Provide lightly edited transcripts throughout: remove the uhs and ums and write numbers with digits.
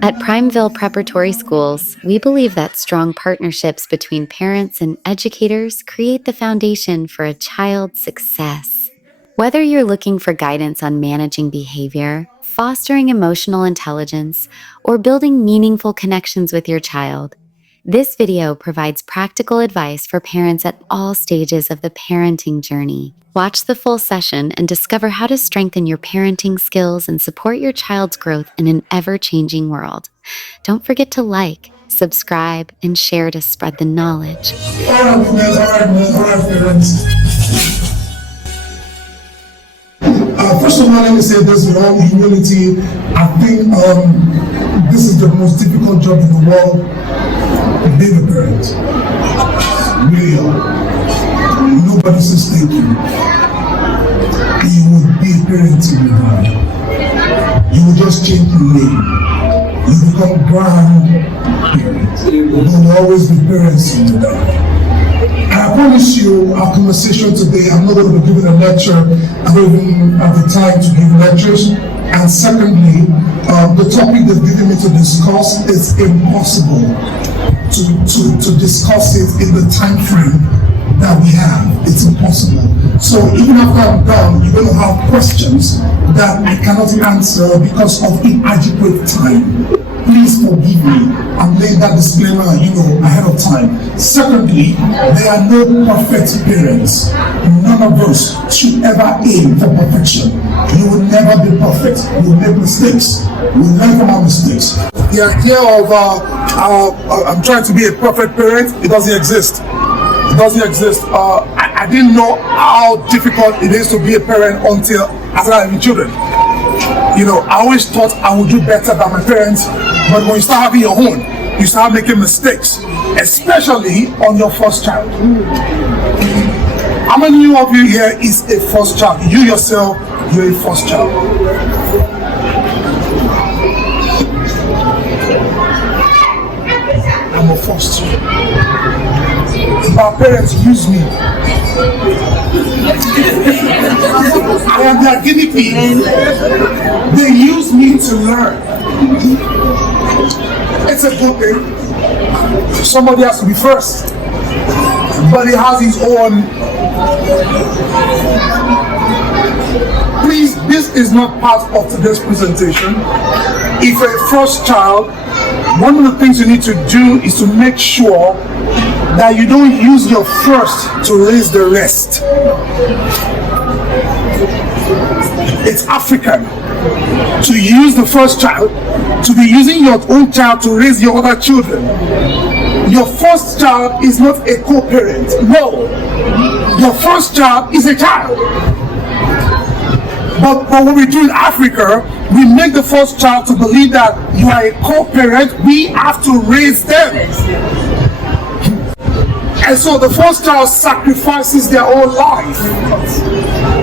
At Primeville Preparatory Schools, we believe that strong partnerships between parents and educators create the foundation for a child's success. Whether you're looking for guidance on managing behavior, fostering emotional intelligence, or building meaningful connections with your child, this video provides practical advice for parents at all stages of the parenting journey. Watch the full session and discover how to strengthen your parenting skills and support your child's growth in an ever-changing world. Don't forget to like, subscribe, and share to spread the knowledge. All right, parents. First of all, let me say this with all humility. I think this is the most difficult job in the world, being a parent. Really. Nobody says thank you. You would be a parent till you die. You will just change the name. You become grandparents. You will always be parents till you die. I promise you, our conversation today, I'm not going to be giving a lecture. I don't even have the time to give lectures. And secondly, the topic they've given me to discuss is impossible to discuss it in the time frame that we have. It's impossible. So even after I'm done, you're going to have questions that I cannot answer because of inadequate time. Please forgive me. I'm laying that disclaimer, ahead of time. Secondly, there are no perfect parents. None of us should ever aim for perfection. You will never be perfect. You will make mistakes. We will learn from our mistakes. The idea of I'm trying to be a perfect parent, it doesn't exist. It doesn't exist. I didn't know how difficult it is to be a parent until I started having children. I always thought I would do better than my parents, but when you start having your own, you start making mistakes, especially on your first child. How many of you here is a first child? You yourself, you're a first child. I'm a first child. My parents use me. I am their guinea pig. They use me to learn. It's a good thing. Somebody has to be first, but he has his own. Please, this is not part of today's presentation. If you're a first child, one of the things you need to do is to make sure that you don't use your first to raise the rest. It's African to use the first child to be using your own child to raise your other children. Your first child is not a co-parent. No, your first child is a child. But what we do in Africa, we make the first child to believe that you are a co-parent. We have to raise them. And so the first child sacrifices their own life.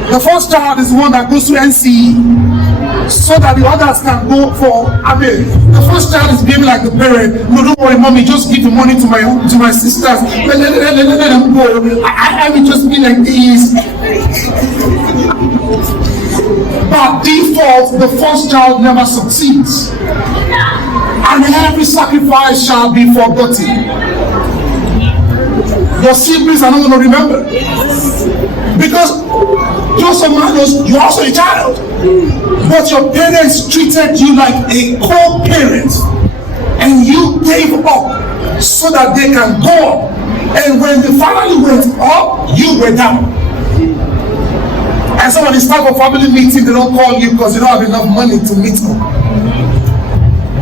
The first child is the one that goes to NCE so that the others can go for, the first child is behaving like the parent. No, don't worry, mommy, just give the money to my sisters. Let them go. I will just be like this. By default, the first child never succeeds. And every sacrifice shall be forgotten. Your siblings are not going to remember. Because just so knows you're also a child. But your parents treated you like a co-parent. And you gave up so that they can go up. And when the family went up, you went down. And some of this type of family meeting, they don't call you because you don't have enough money to meet them.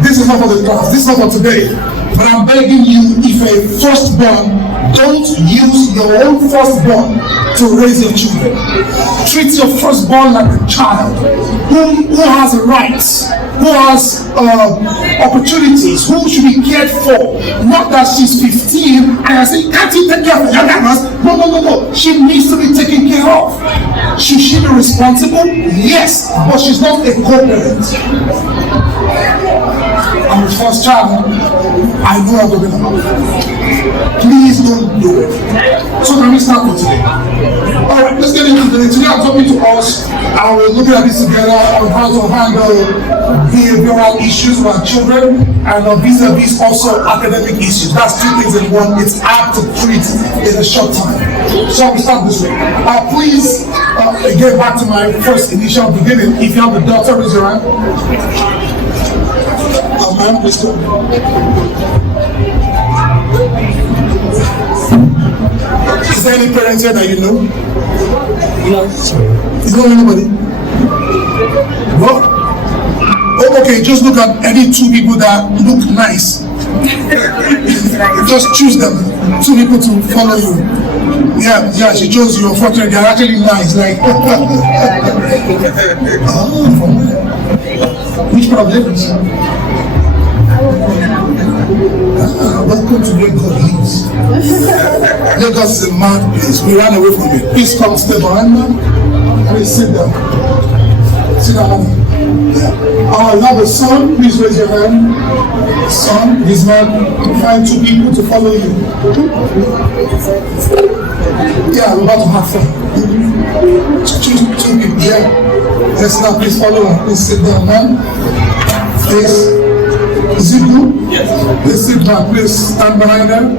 This is not for the class, this is not for today. But I'm begging you, if a firstborn, don't use your own firstborn to raise your children. Treat your firstborn like a child who has rights, who has opportunities, who should be cared for. Not that she's 15 and I say, can't you take care of the younger ones? No. She needs to be taken care of. Should she be responsible? Yes, but she's not a co-parent. I'm I'm his first child, I know I'm going to happen. Please don't do it. So can we start with today? Alright, let's get into today. Today I'm talking to us, and we're looking at this together on how to handle behavioral issues with our children, and vis-a-vis also academic issues. That's two things in one. It's hard to treat in a short time. So we start this way. Please get back to my first initial beginning. If you have a daughter, raise your hand. Ma'am, please go. Is there any parents here that you know? No. Is there anybody? No? Oh, okay, just look at any two people that look nice. Just choose them. Two people to follow you. Yeah, she chose you. Unfortunately, they're actually nice. Like, which part of Lagos? Welcome to where God lives. Lagos is a mad place. We ran away from it. Please come stay behind me. Please sit down. Sit down. You have a son, please raise your hand. Son, his man, find two people to follow you. Yeah, we're about to have fun. Choose two people, yeah. Let's now please follow her. Please sit down, man. Please. Is it good? Yes. Please sit down, please stand behind them.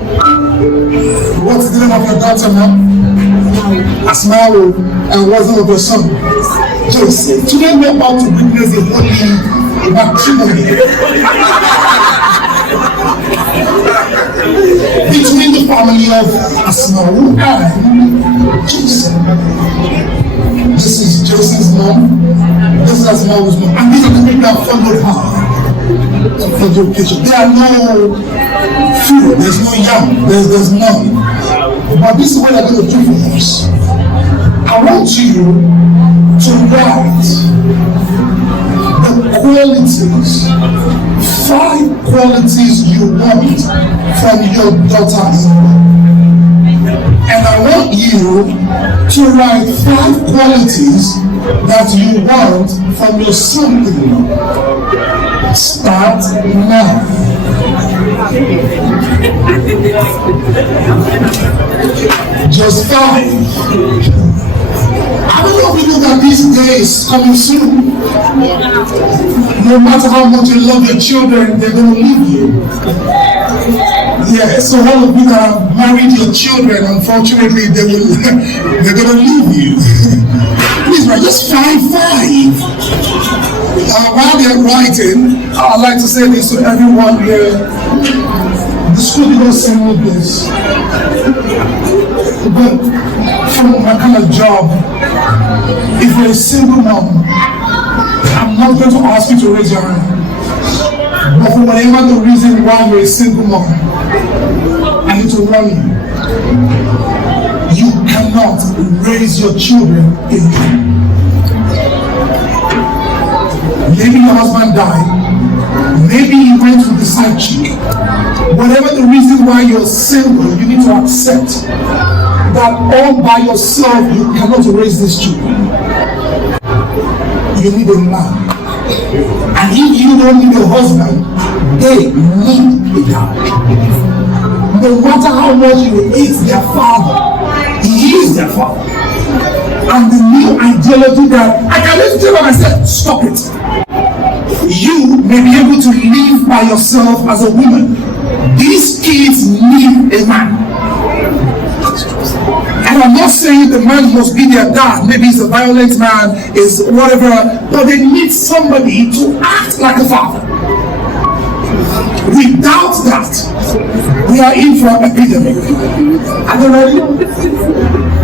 What's the name of your daughter now? Asmao, and what's the name of your son? Joseph. Today we're about to witness a holy matrimony between the family of Asmao and Joseph. This is Joseph's mom, this is Asmao's mom, and these are the people that followed her for the occasion. There are no food, there's no yam, there's none. But this is what I'm going to do for us. I want you to write the qualities, 5 qualities you want from your daughter-in-law. And I want you to write 5 qualities that you want from your son-in-law. Start now. Just 5. I don't know if you know that this day is coming soon. No matter how much you love your children, they're going to leave you. Yeah, so all of you that have married your children, unfortunately, they're going to leave you. Please write just 5. While they're writing, I'd like to say this to everyone here. The school did not send me this. But from my kind of job, if you're a single mom, I'm not going to ask you to raise your hand. But for whatever the reason why you're a single mom, I need to warn you. You cannot raise your children alone. Maybe your husband died. Maybe he went with the side chick. Whatever the reason why you're single, you need to accept that all by yourself you cannot raise these children. You need a man. And if you don't need a husband, they need a guy. No matter how much you hate their father, he is their father. And the new ideology that I can listen to what I said, stop it. You may be able to live by yourself as a woman. These kids need a man. And I'm not saying the man must be their dad. Maybe he's a violent man, is whatever, but they need somebody to act like a father. Without that, we are in for an epidemic. Are you ready?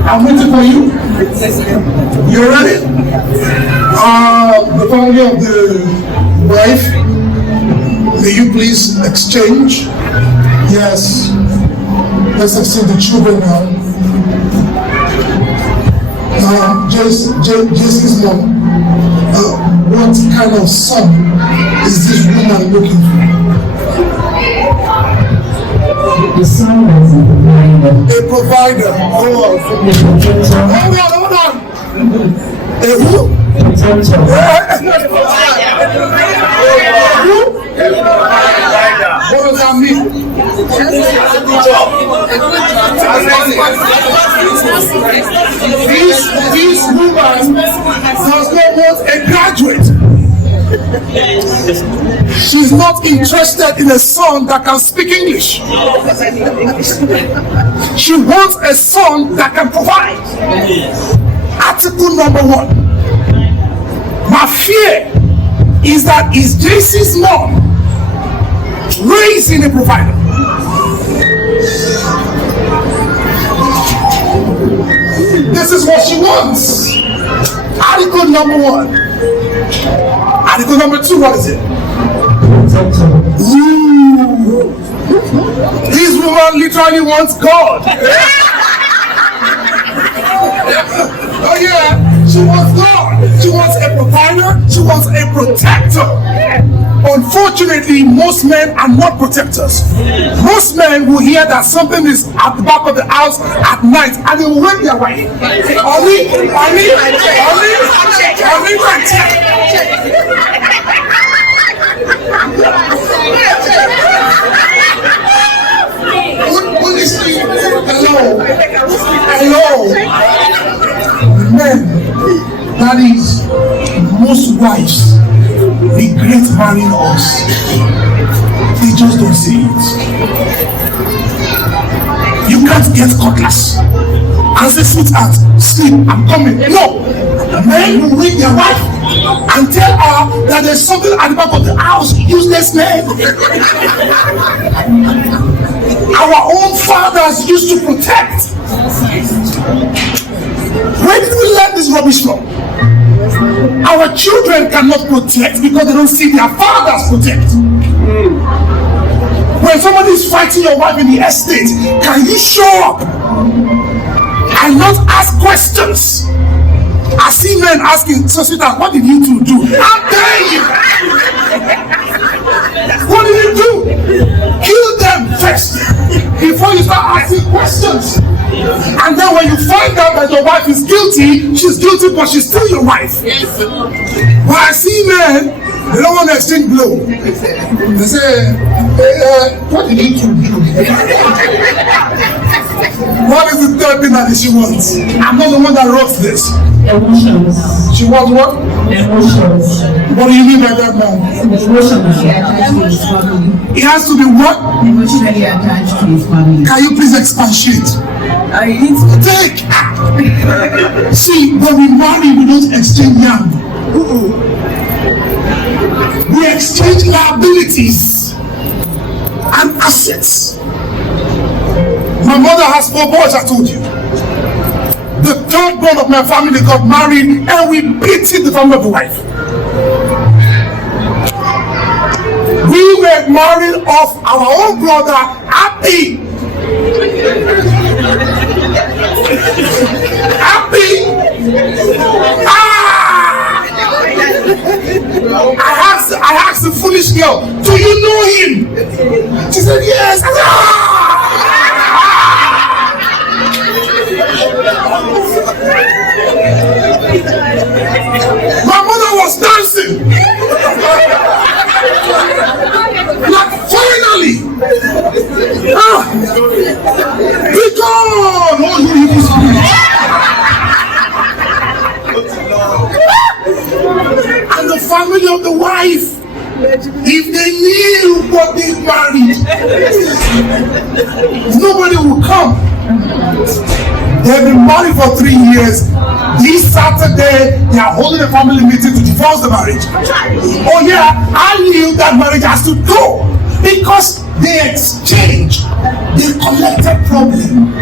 I'm waiting for you. You ready? The family of the wife, may you please exchange? Yes. Let's exchange the children now. Jesse's mom, what kind of son is this woman looking for? The son was a provider. A provider. Hold on. A who? Potential. Who? than me. This woman does not want a graduate. She's not interested in a son that can speak English. She wants a son that can provide. Article number 1. My fear is that is JC's mom raising a provider? This is what she wants. Article number 1. Article number 2, what is it? Ooh. This woman literally wants God. Oh yeah, she wants God. She wants a provider. She wants a protector. Unfortunately, most men are not protectors. Most men will hear that something is at the back of the house at night and they will wake their wife. Only. Hello. Men, that is, most wives regret marrying us. They just don't see it. You can't get cutlass and say, sweetheart, sleep, I'm coming. No. Men will wake their wife and tell her that there's something at the back of the house. Useless men. Our own fathers used to protect. Where did we learn this rubbish from? Our children cannot protect because they don't see their fathers protect. When somebody is fighting your wife in the estate, can you show up and not ask questions? I see men asking, so sweetheart, what did you two do? I'm telling you. What did you do? Kill them first before you start asking questions. And then when you find out that your wife is guilty, she's guilty, but she's still your wife. But I see men, they don't want to exchange blow. They say, what did you two do? What is the third thing that she wants? I'm not the one that wrote this. Emotions. She wants what? Emotions. What do you mean by that now? Emotionally attached to his family. It has to be what? Emotionally attached to his family. Can you please expatiate? I need to take. See, when we marry, we don't exchange yam. We exchange liabilities and assets. My mother has 4 boys, I told you. The third born of my family got married and we beat the family of the wife. We were married off our own brother, Happy. Happy. I asked the foolish girl, do you know him? She said, yes. My mother was dancing. Like, finally. Be gone. Oh, you evil spirit. And the family of the wife, if they knew what they married, nobody would come. They've been married for 3 years. This Saturday, they are holding a family meeting to divorce the marriage. Oh yeah, I knew that marriage has to go because they exchanged the collected problem.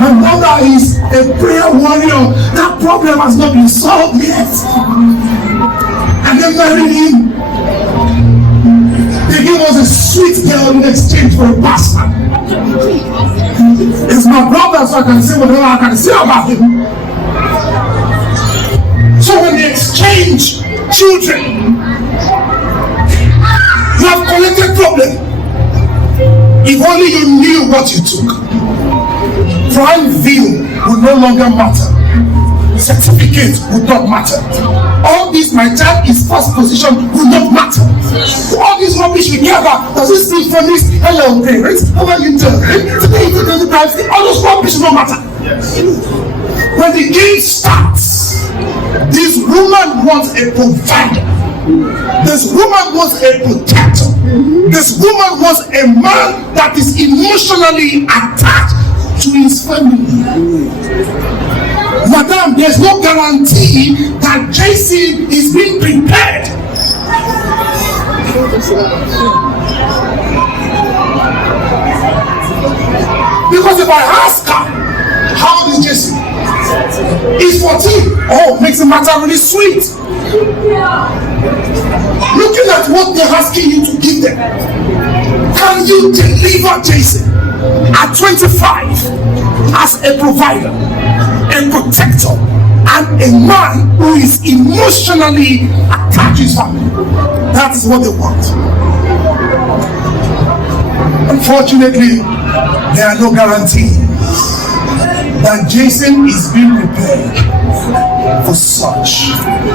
My mother is a prayer warrior. That problem has not been solved yet. And they married him. They gave us a sweet girl in exchange for a pastor. It's my brother, so I can say whatever I can say about him. So when they exchange children, you have collected problem. If only you knew what you took, Primeville would no longer matter. certificate would not matter. All this, my child is first position, will not matter. All this rubbish we care about, does it still furnish? Hello parents, how are you doing? Today is the price. All those rubbish will not matter. When the game starts, this woman wants a provider. This woman wants a protector. This woman wants a man that is emotionally attached to his family. Madam, there's no guarantee that Jason is being prepared. Because if I ask her, how old is Jason? He's 14. Oh, makes the matter really sweet. Looking at what they're asking you to give them, can you deliver Jason at 25 as a provider, a protector, and a man who is emotionally attached to his family? That is what they want. Unfortunately, there are no guarantees that Jason is being prepared for such.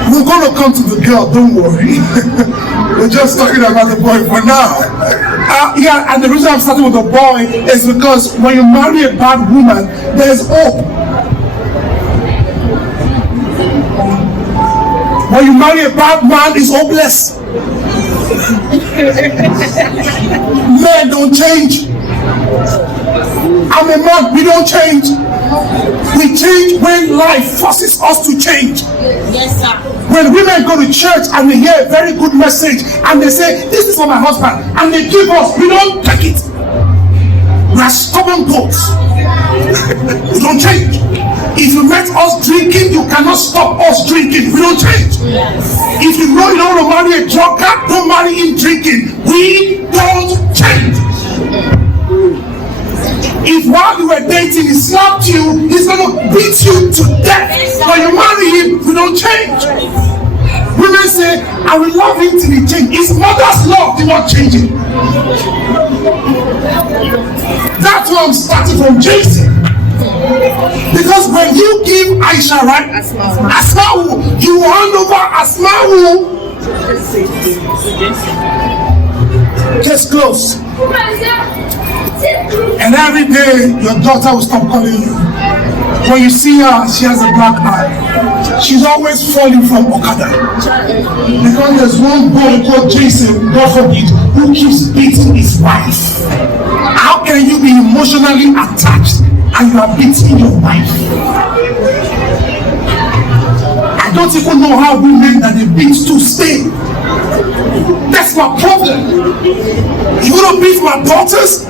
We're going to come to the girl, don't worry. We're just talking about the boy for now. Yeah, and the reason I'm starting with the boy is because when you marry a bad woman, there's hope. When you marry a bad man, it's hopeless. Men don't change. I'm a man, we don't change. We change when life forces us to change. Yes, sir. When women go to church and they hear a very good message and they say, this is for my husband, and they give us, we don't take it. We are stubborn goats. We don't change. If you met us drinking, you cannot stop us drinking. We don't change. If you know you don't want to marry a drunkard, don't marry him drinking. We don't change. If while you were dating he slapped you, he's going to beat you to death. When you marry him, we don't change. Women say, I will love him till he change. His mother's love did not change him. That's why I'm starting from Jason. Because when you give Aisha, right, Asma'u, you hand over Asma'u. Case closed. And every day your daughter will stop calling you. When you see her, she has a black eye. She's always falling from Okada. Because there's one boy called Jason, God forbid, who keeps beating his wife. How can you be emotionally attached and you are beating your wife? I don't even know how women that they beat to stay. That's my problem. You wanna beat my daughters?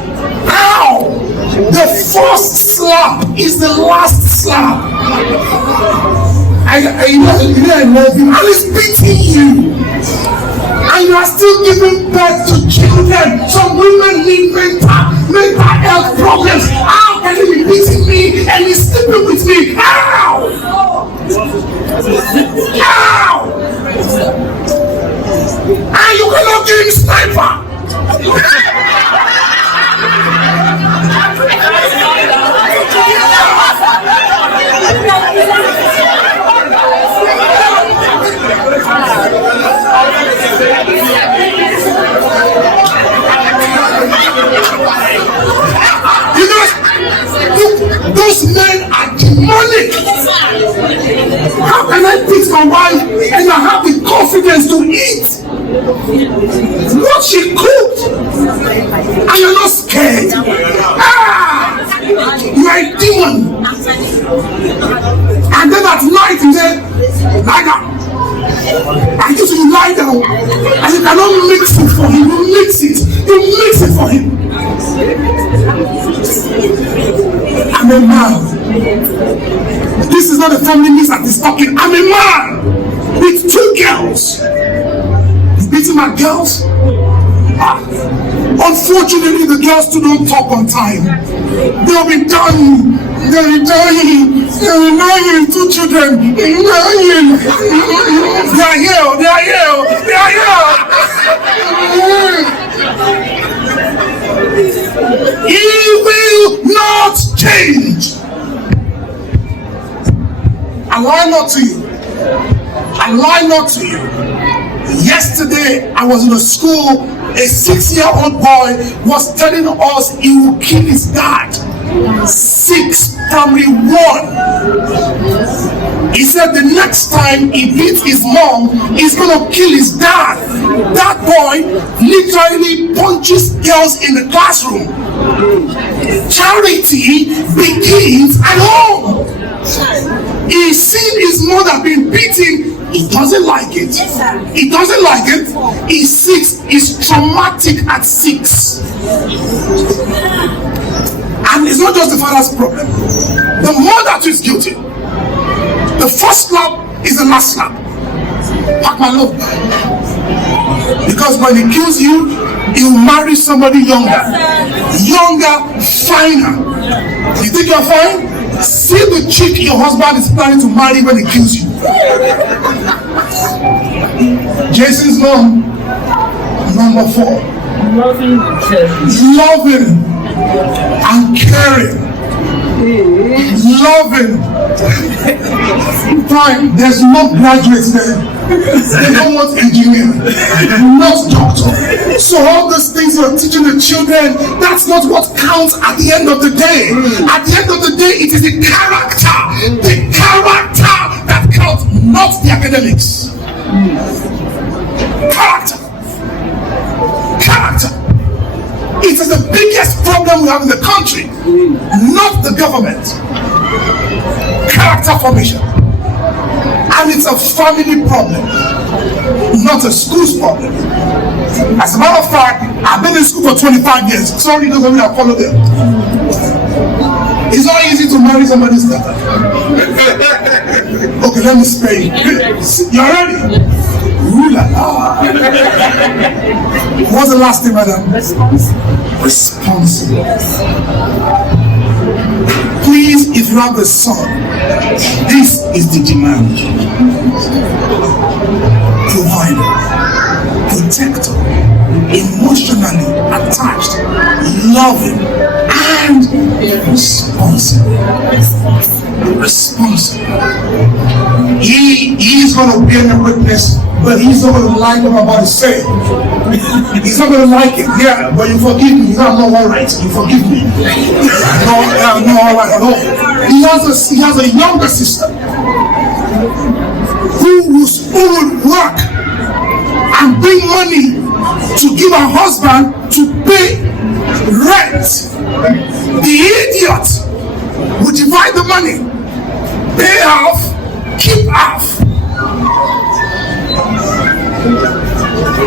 How? The first slap is the last slap. I love you, and he's beating you. And you are still giving birth to children. Some women need mental health problems. How can he be beating me and he's sleeping with me? How? How? And you cannot give him sniper. Those men are demonic. How can I beat my wife and I have the confidence to eat what she cooked and you're not scared? You are a demon. And then at night you say, lie down. I guess you lie down and you cannot mix it for him. You mix it for him. I'm a man. This is not a family mix that is talking. I'm a man with 2 girls. You beating my girls? Unfortunately, the girls too don't talk on time. They'll be dying. They'll be dying. They'll be dying. 2 children. They're dying. They are here. They are here. They are here. He will not change. And why not lie not to you. Yesterday, I was in a school. A 6-year-old boy was telling us he will kill his dad. 6, primary 1. He said the next time he beats his mom, he's gonna kill his dad. That boy literally punches girls in the classroom. Charity begins at home. He's seen his mother being beaten. He doesn't like it. He doesn't like it. He's 6. He's traumatic at 6. And it's not just the father's problem. The mother too is guilty. The first slap is the last slap. Pack my love. Because when he kills you, he'll marry somebody younger. Younger, finer. You think you're fine? See the chick your husband is planning to marry when he kills you. Jason's mom, number 4. Loving and caring. Loving. Fine, there's no graduates there. They don't want engineer, not doctor. So all these things you're teaching the children, that's not what counts at the end of the day. At the end of the day, it is the character that counts, not the academics. Character. It is the biggest problem we have in the country, not the government. Character formation. And it's a family problem, not a school's problem. As a matter of fact, I've been in school for 25 years. Sorry, those of you that follow them. It's not easy to marry somebody's daughter. Okay, let me spare you. You're ready? What's the last thing, madam? Responsible. Please, if you have the son, this is the demand. Provider, protector, emotionally attached, loving, and responsible. He is going to be a witness, but he's not going to like what I'm about to say. He's not going to like it. Yeah, but you forgive me. I'm not all right. You forgive me. No, I'm not all right at all. He has a younger sister who would work and bring money to give her husband to pay rent. The idiot would divide the money, pay half, keep half.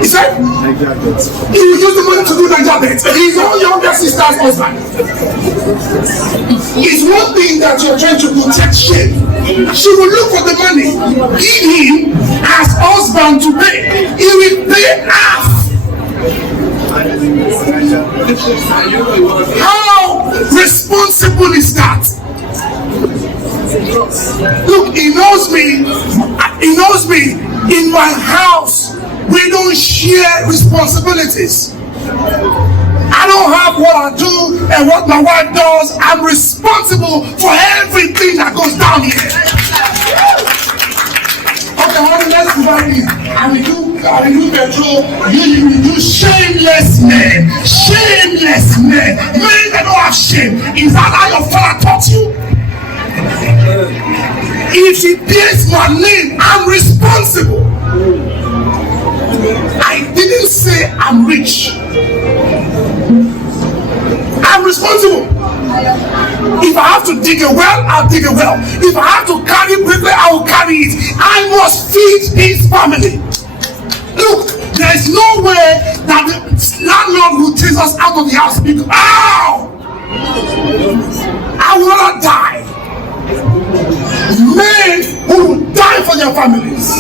He said he will use the money to do Niger debts. His own younger sister's husband. It's one thing that you're trying to protect shame. She will look for the money, give him as husband to pay. He will pay half. How responsible is that? Look, he knows me. He knows me. In my house, we don't share responsibilities. I don't have what I do and what my wife does. I'm responsible for everything that goes down here. Okay, let's divide it. I will do petrol. You do shameless men. Shameless men. Men that don't have shame. Is that how your father taught you? If she bears my name, I'm responsible. I didn't say I'm rich. I'm responsible. If I have to dig a well, I'll dig a well. If I have to carry bricklayer, I will carry it. I must feed his family. Look, there is no way that the landlord will chase us out of the house because, ow! I will not die. Men who will die for their families.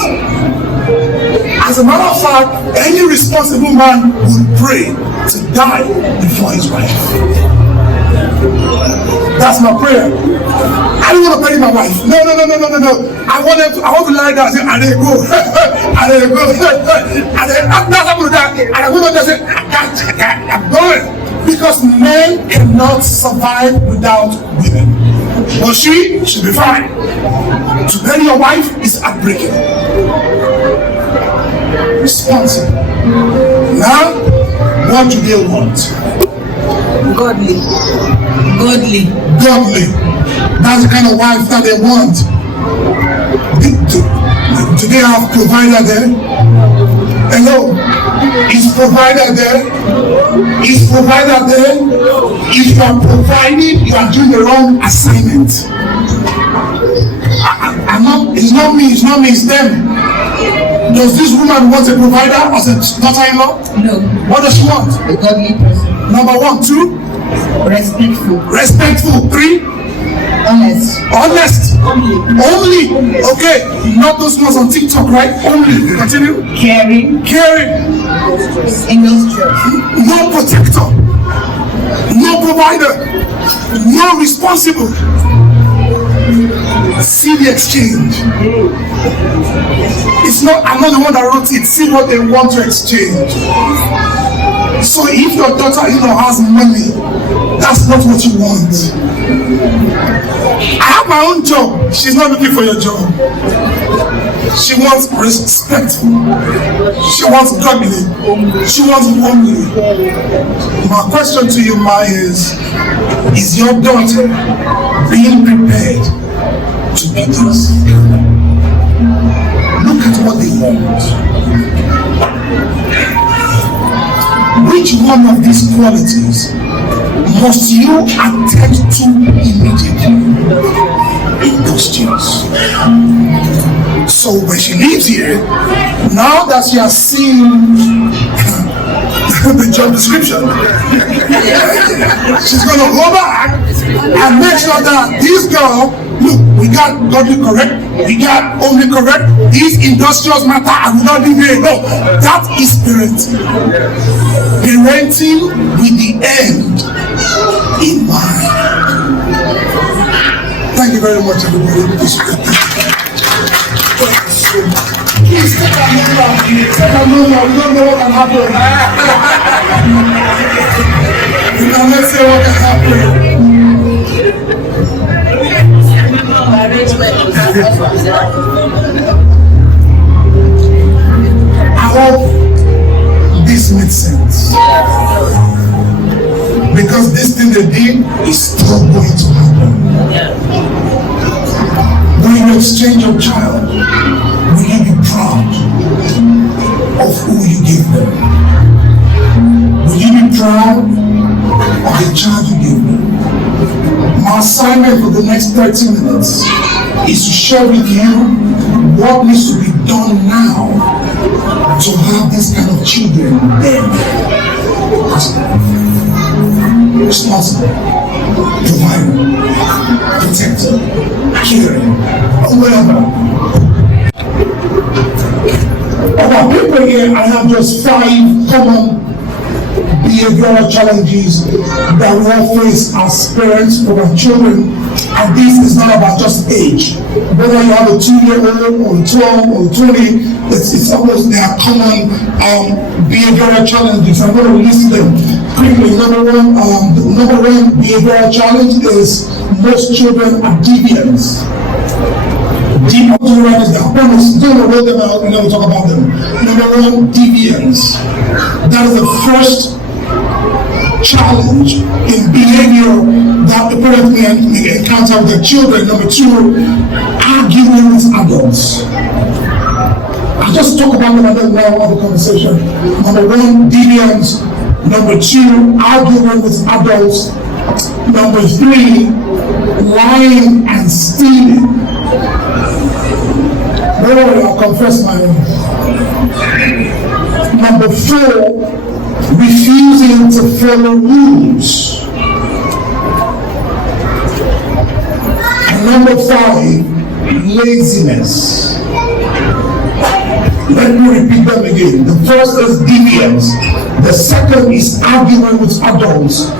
As a matter of fact, any responsible man will pray to die before his wife. That's my prayer. I don't want to bury my wife. No. I want to lie down and say, and they go. And I will not say, I'm going. Because men cannot survive without women. But she should be fine. To bury your wife is heartbreaking. Responsible. Now, what do they want? Godly. Godly. Godly. That's the kind of wife that they want. Do they have provider there? Hello? Is provider there? Is provider there? If you are providing, you are doing the wrong assignment. It's not me, it's them. Does this woman want a provider as a daughter-in-law? No. What does she want? A godly person. Number 1, 2. Respectful. Respectful. 3. Honest. Honest. Only. Okay. Not those ones on TikTok, right? Only. Continue. Caring. Industrious. No protector. No provider. No responsible. See the exchange. It's not, I'm not the one that wrote it. See what they want to exchange. So if your daughter-in-law has money, that's not what you want. I have my own job. She's not looking for your job. She wants respectful. She wants godly. She wants homely. My question to you, Ma, is your daughter being prepared to be this? Look at what they want. Which one of these qualities must you attend to immediately? Industrious. So when she leaves here, now that she has seen the job description, she's going to go back and make sure that this girl, look, we got godly correct, we got only correct, these industrious matter, I will not leave here. No, that is parenting. Parenting with the end in mind. Thank you very much, everybody. Please take a moment. Take a moment. We don't know what can happen. You know, let's say what can happen. I hope this makes sense. Because this thing they did is still going to happen. When you exchange your child, will you be proud of who you give them? Will you be proud of the child you give them? My assignment for the next 30 minutes is to share with you what needs to be done now to have this kind of children then. Responsible, provider, protector, caring, whatever. Of our paper here, I have just 5 common behavioral challenges that we all face as parents of our children, and this is not about just age. Whether you have a 2-year-old or 12 or 20, it's almost there are common behavioral challenges. I'm going to list them quickly. Number one behavioral challenge is most children are deviants. Don't write this down. Promise, don't write them out and then we'll talk about them. Number 1, deviance. That is the first challenge in behavior that the parent may encounter with their children. Number 2, arguing with adults. I'll just talk about them and then we'll have a conversation. Number 1, deviance. Number 2, arguing with adults. Number 3, lying and stealing. Don't worry, I'll confess my name. Number 4, refusing to follow rules. And number 5, laziness. Let me repeat them again. The first is deviance. The second is arguing with adults.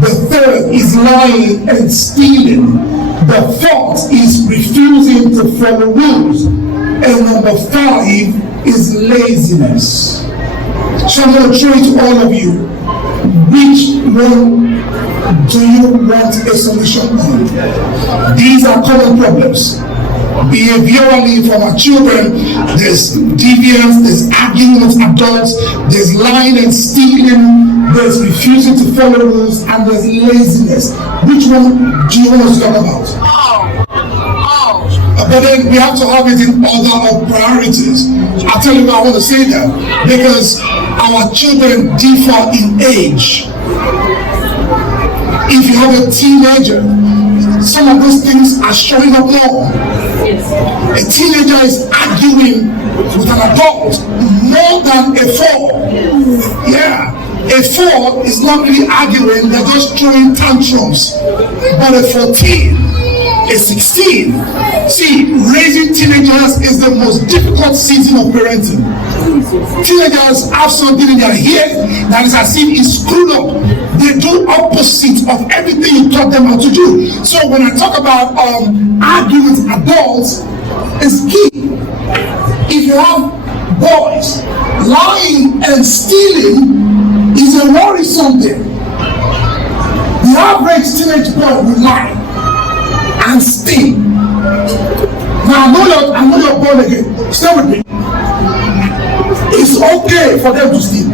The third is lying and stealing. The fourth is refusing to follow rules. And number 5 is laziness. So I'm going to show it to all of you. which one do you want a solution on? These are common problems. Behaviorally, for our children, there's deviance, there's arguing with adults, there's lying and stealing, there's refusing to follow rules, and there's laziness. Which one do you want us to talk about? But then we have to have it in order of priorities. I'll tell you why I want to say that. Because our children differ in age. If you have a teenager, some of those things are showing up more. A teenager is arguing with an adult more than a 4. Yeah. A 4 is not really arguing, they're just throwing tantrums. But a 14, a 16, see, raising teenagers is the most difficult season of parenting. Teenagers have something in their head that is as if it's screwed up. They do opposite of everything you taught them how to do. So when I talk about arguing with adults, it's key. If you have boys, lying and stealing is a worrisome thing. The average teenage boy will lie and steal. Now I know you're born again. Stay with me. It's okay for them to steal.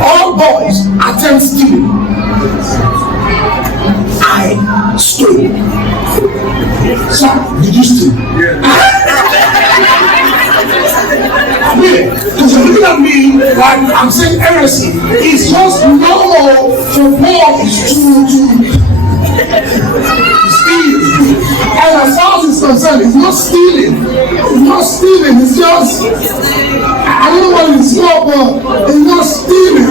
All boys attempt stealing. I stole. Sir, did you steal? I mean, because you're looking at me like I'm saying heresy. It's just normal for boys to steal. And as far as it's concerned, it's not stealing. It's not stealing. It's just, I don't know what it's for, but it's not stealing.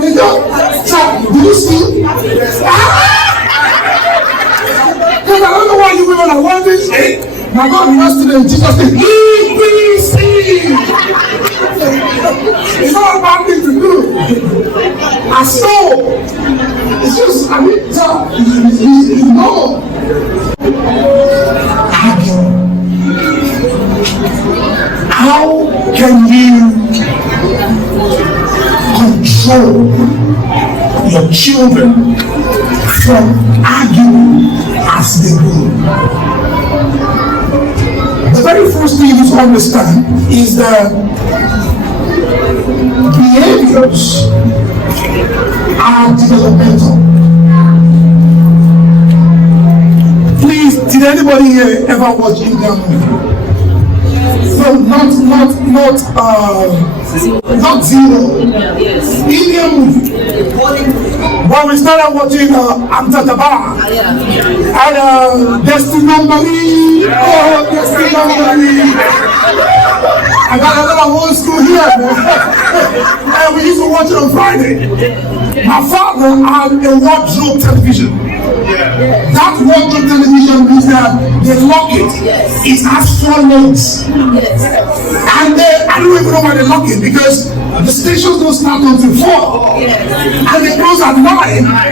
They don't. So, do you steal? Because I don't know why you women are wanting to. My God, we asked them, Jesus said, leave me, steal. It's not a bad thing to do. I saw. It's just, I mean, it's normal. How can you control your children from arguing as they go? The very first thing you need to understand is that behaviors are developmental. Please, did anybody here ever watch Indian movie? No, not Zero. Indian movie. When we started watching Amtadaba and Destiny Numbari, Destiny Numbari. I got another old school here, and we used to watch it on Friday. My father had a wardrobe television. That wardrobe television means that they lock it. It has 4 legs. And I don't even know why they lock it, because the stations don't start until 4. And they close at 9.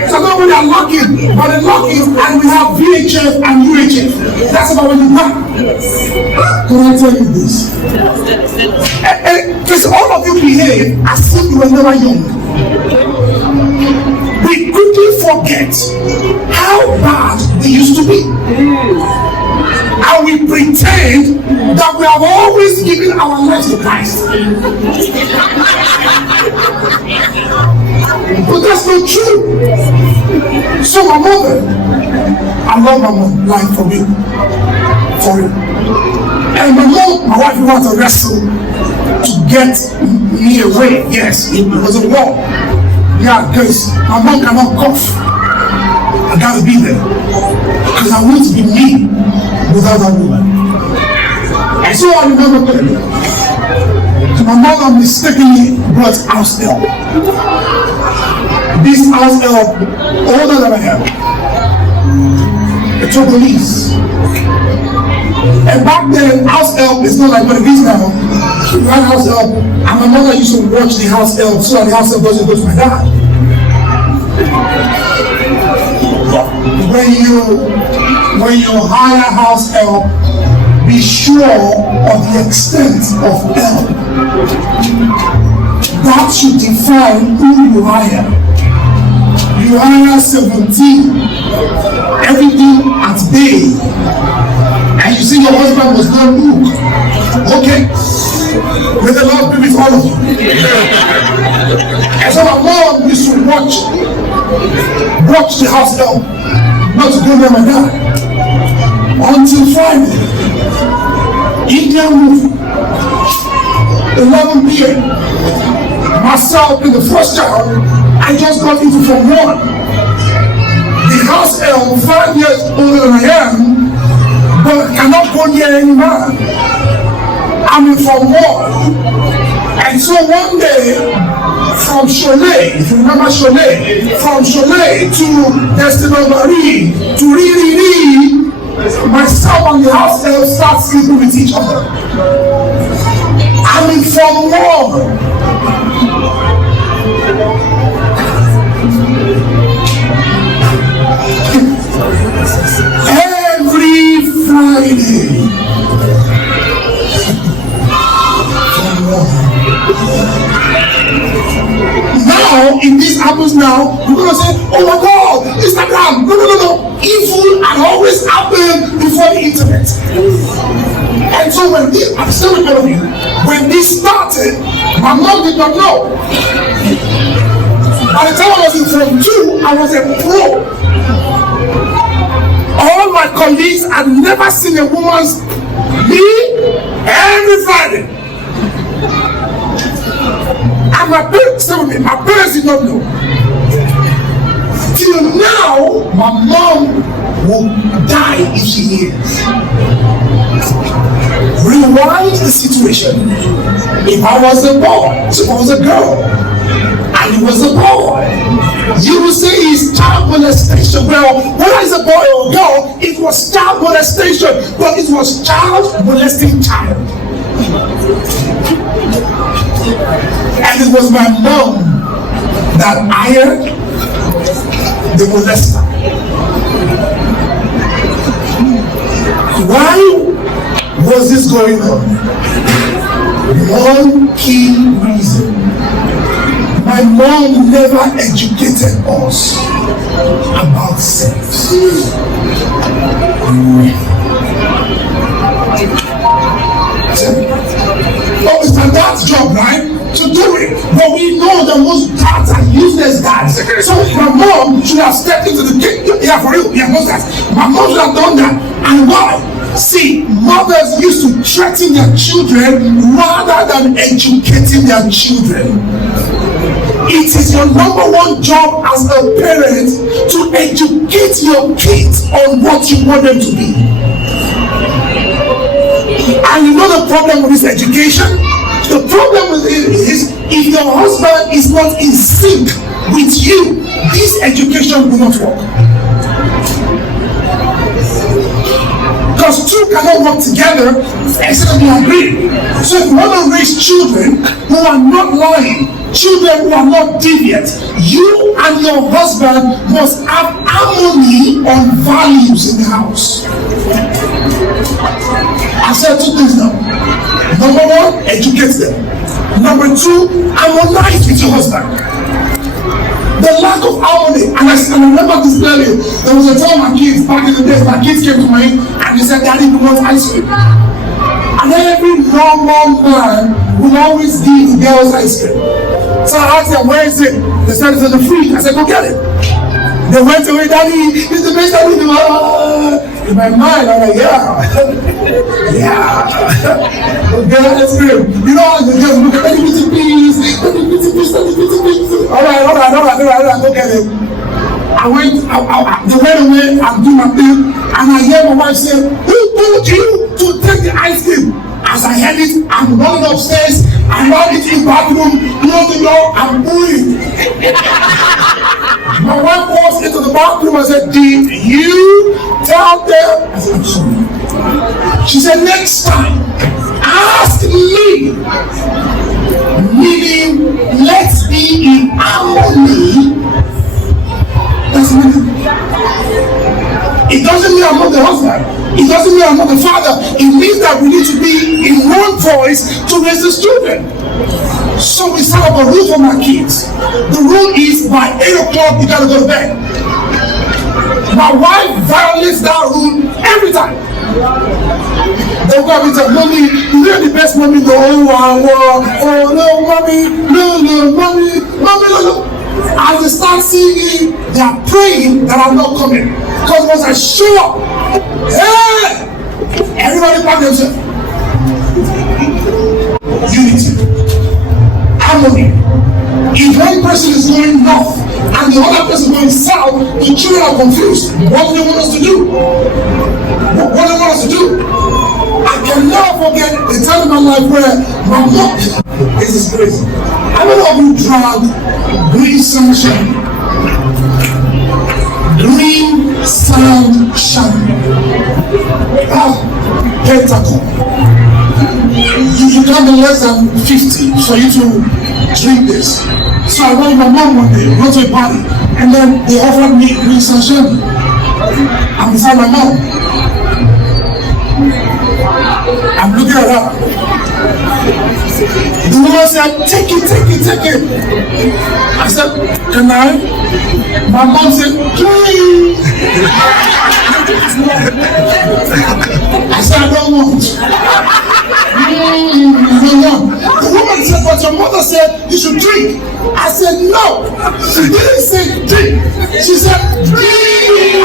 So I don't know why they're locking, but they lock it, and we have VHF and UHF. That's about when you buy. Can I tell you this? Because all of you behave as if you were never young. We quickly forget how bad we used to be. And we pretend that we have always given our lives to Christ. But that's not true. So my mother, I love my mom, like for real. For real. And my wife wanted to wrestle to get me away. Yes, it was a war. Yeah, because my mom cannot cough. I gotta be there. Because I want to be me without that woman. And so I remember clearly. So my mother mistakenly brought house help. This house help, older than I am. It took police. And back then, house help is not like what it is now. We had house help, and my mother used to watch the house help so that the house help doesn't go to my dad. When you hire house help, be sure of the extent of help. find who you hire. You hire 17, everything at bay, and you see your husband was going to look. Okay, may the Lord be with all of you. And so my mom used to watch the house help, not to go near my dad, until Friday, Indian movie, 11 p.m. Myself in the first child, I just got into Form 1. The house help, 5 years older than I am, but cannot go near any man. I'm in Form 1. And so one day, from Cholet, if you remember Cholet, from Cholet to Destino Marie, to Riri, myself and the house help start sleeping with each other. I'm in Form 1. Every Friday. Now, if this happens now, you're going to say, oh my God, Instagram. No. Evil had always happened before the internet. And so when this, I'm still with all of you, when this started, my mom did not know. By the time I was in Form 2, I was a pro. All my colleagues had never seen a woman's me every Friday. And my parents told me, my parents did not know. Till now, my mom will die if she hears. Rewind the situation. If I was a boy, suppose a girl, and he was a boy, you will say it's child molestation. Well, whether it's a boy or a girl, it was child molestation, but it was child molesting child. And it was my mom that hired the molester. Why was this going on? One key reason. My mom never educated us about sex. Oh, it's my dad's job, right? To do it. But we know that most dads are useless dads. So my mom should have stepped into the kitchen. Yeah, for real. Yeah, most dads. My mom should have done that. And why? See, mothers used to threaten their children rather than educating their children. It is your number one job as a parent to educate your kids on what you want them to be. And you know the problem with this education? The problem with it is if your husband is not in sync with you, this education will not work. Because two cannot work together except they agree. So if you want to raise children who are not lying, children who are not deviant, you and your husband must have harmony on values in the house. I said two things now. Number one, educate them. Number two, harmonize with your husband. The lack of harmony, and I remember this clearly. There was a time my kids, back in the days, my kids came to me and they said, Daddy, we want ice cream. And every normal man will always give the girls ice cream. So I asked them, where is it? They said it's in the fridge. I said, go get it. They went away, Daddy, it's the best Daddy. In my mind, I'm like, yeah. Go get ice cream. You know, the girls look at any bitty piece. All right, go get it. They went away and do my thing, and I hear my wife say, who told you to take the ice cream? As I heard it, I'm running upstairs, I ran into the bathroom, closed the door, I'm booing. My wife walks into the bathroom and said, did you tell them? I said, I'm sorry. She said, next time, ask me. Meaning, let's be in harmony. That's meaning. It doesn't mean I'm not the husband. It doesn't mean I'm not the father. It means that we need to be in one voice to raise the children. So we set up a rule for my kids. The rule is by 8 o'clock you gotta go to bed. My wife violates that rule every time. They go and tell mommy, you're the best mommy in the whole wide world. Oh no, mommy, no, mommy, no. As they start singing, they are praying that I'm not coming. Because once I show up, hey, everybody back themselves. Unity, harmony. If one person is going north and the other person going south, the children are confused. What do they want us to do? What do they want us to do? I can never forget the time in my life where my mom, this is crazy. I don't know if you drank green sunshine. Green sunshine. Pentacle. You can't be less than 50 for you to drink this. So I went with my mom one day, we went to a party, and then they offered me green sunshine. I'm beside my mom. I'm looking at her. The woman said, take it. I said, can I? My mom said, please. I said, I don't want. The woman said, but your mother said you should drink. I said, no. She didn't say drink. She said, drink.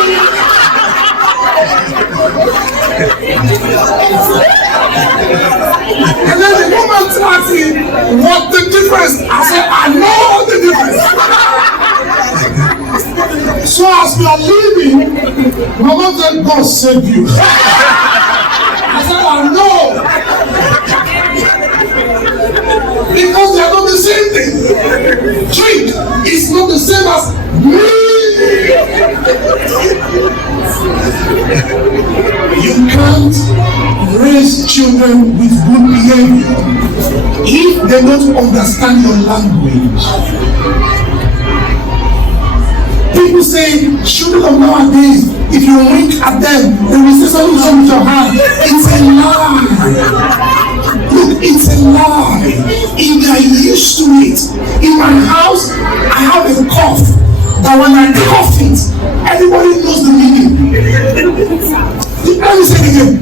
And then the woman asked me, what the difference? I said, I know the difference. So as we are leaving, my mom said, God save you. I said, I know. Because they are not the same thing. Drink is not the same as me. You can't raise children with good behavior if they don't understand your language. People say, children of nowadays, if you wink at them, they will say something wrong with your hand. It's a lie. Look, it's a lie. If they are used to it. In my house, I have a cough that when I cough it, everybody knows the meaning. Let me say it again.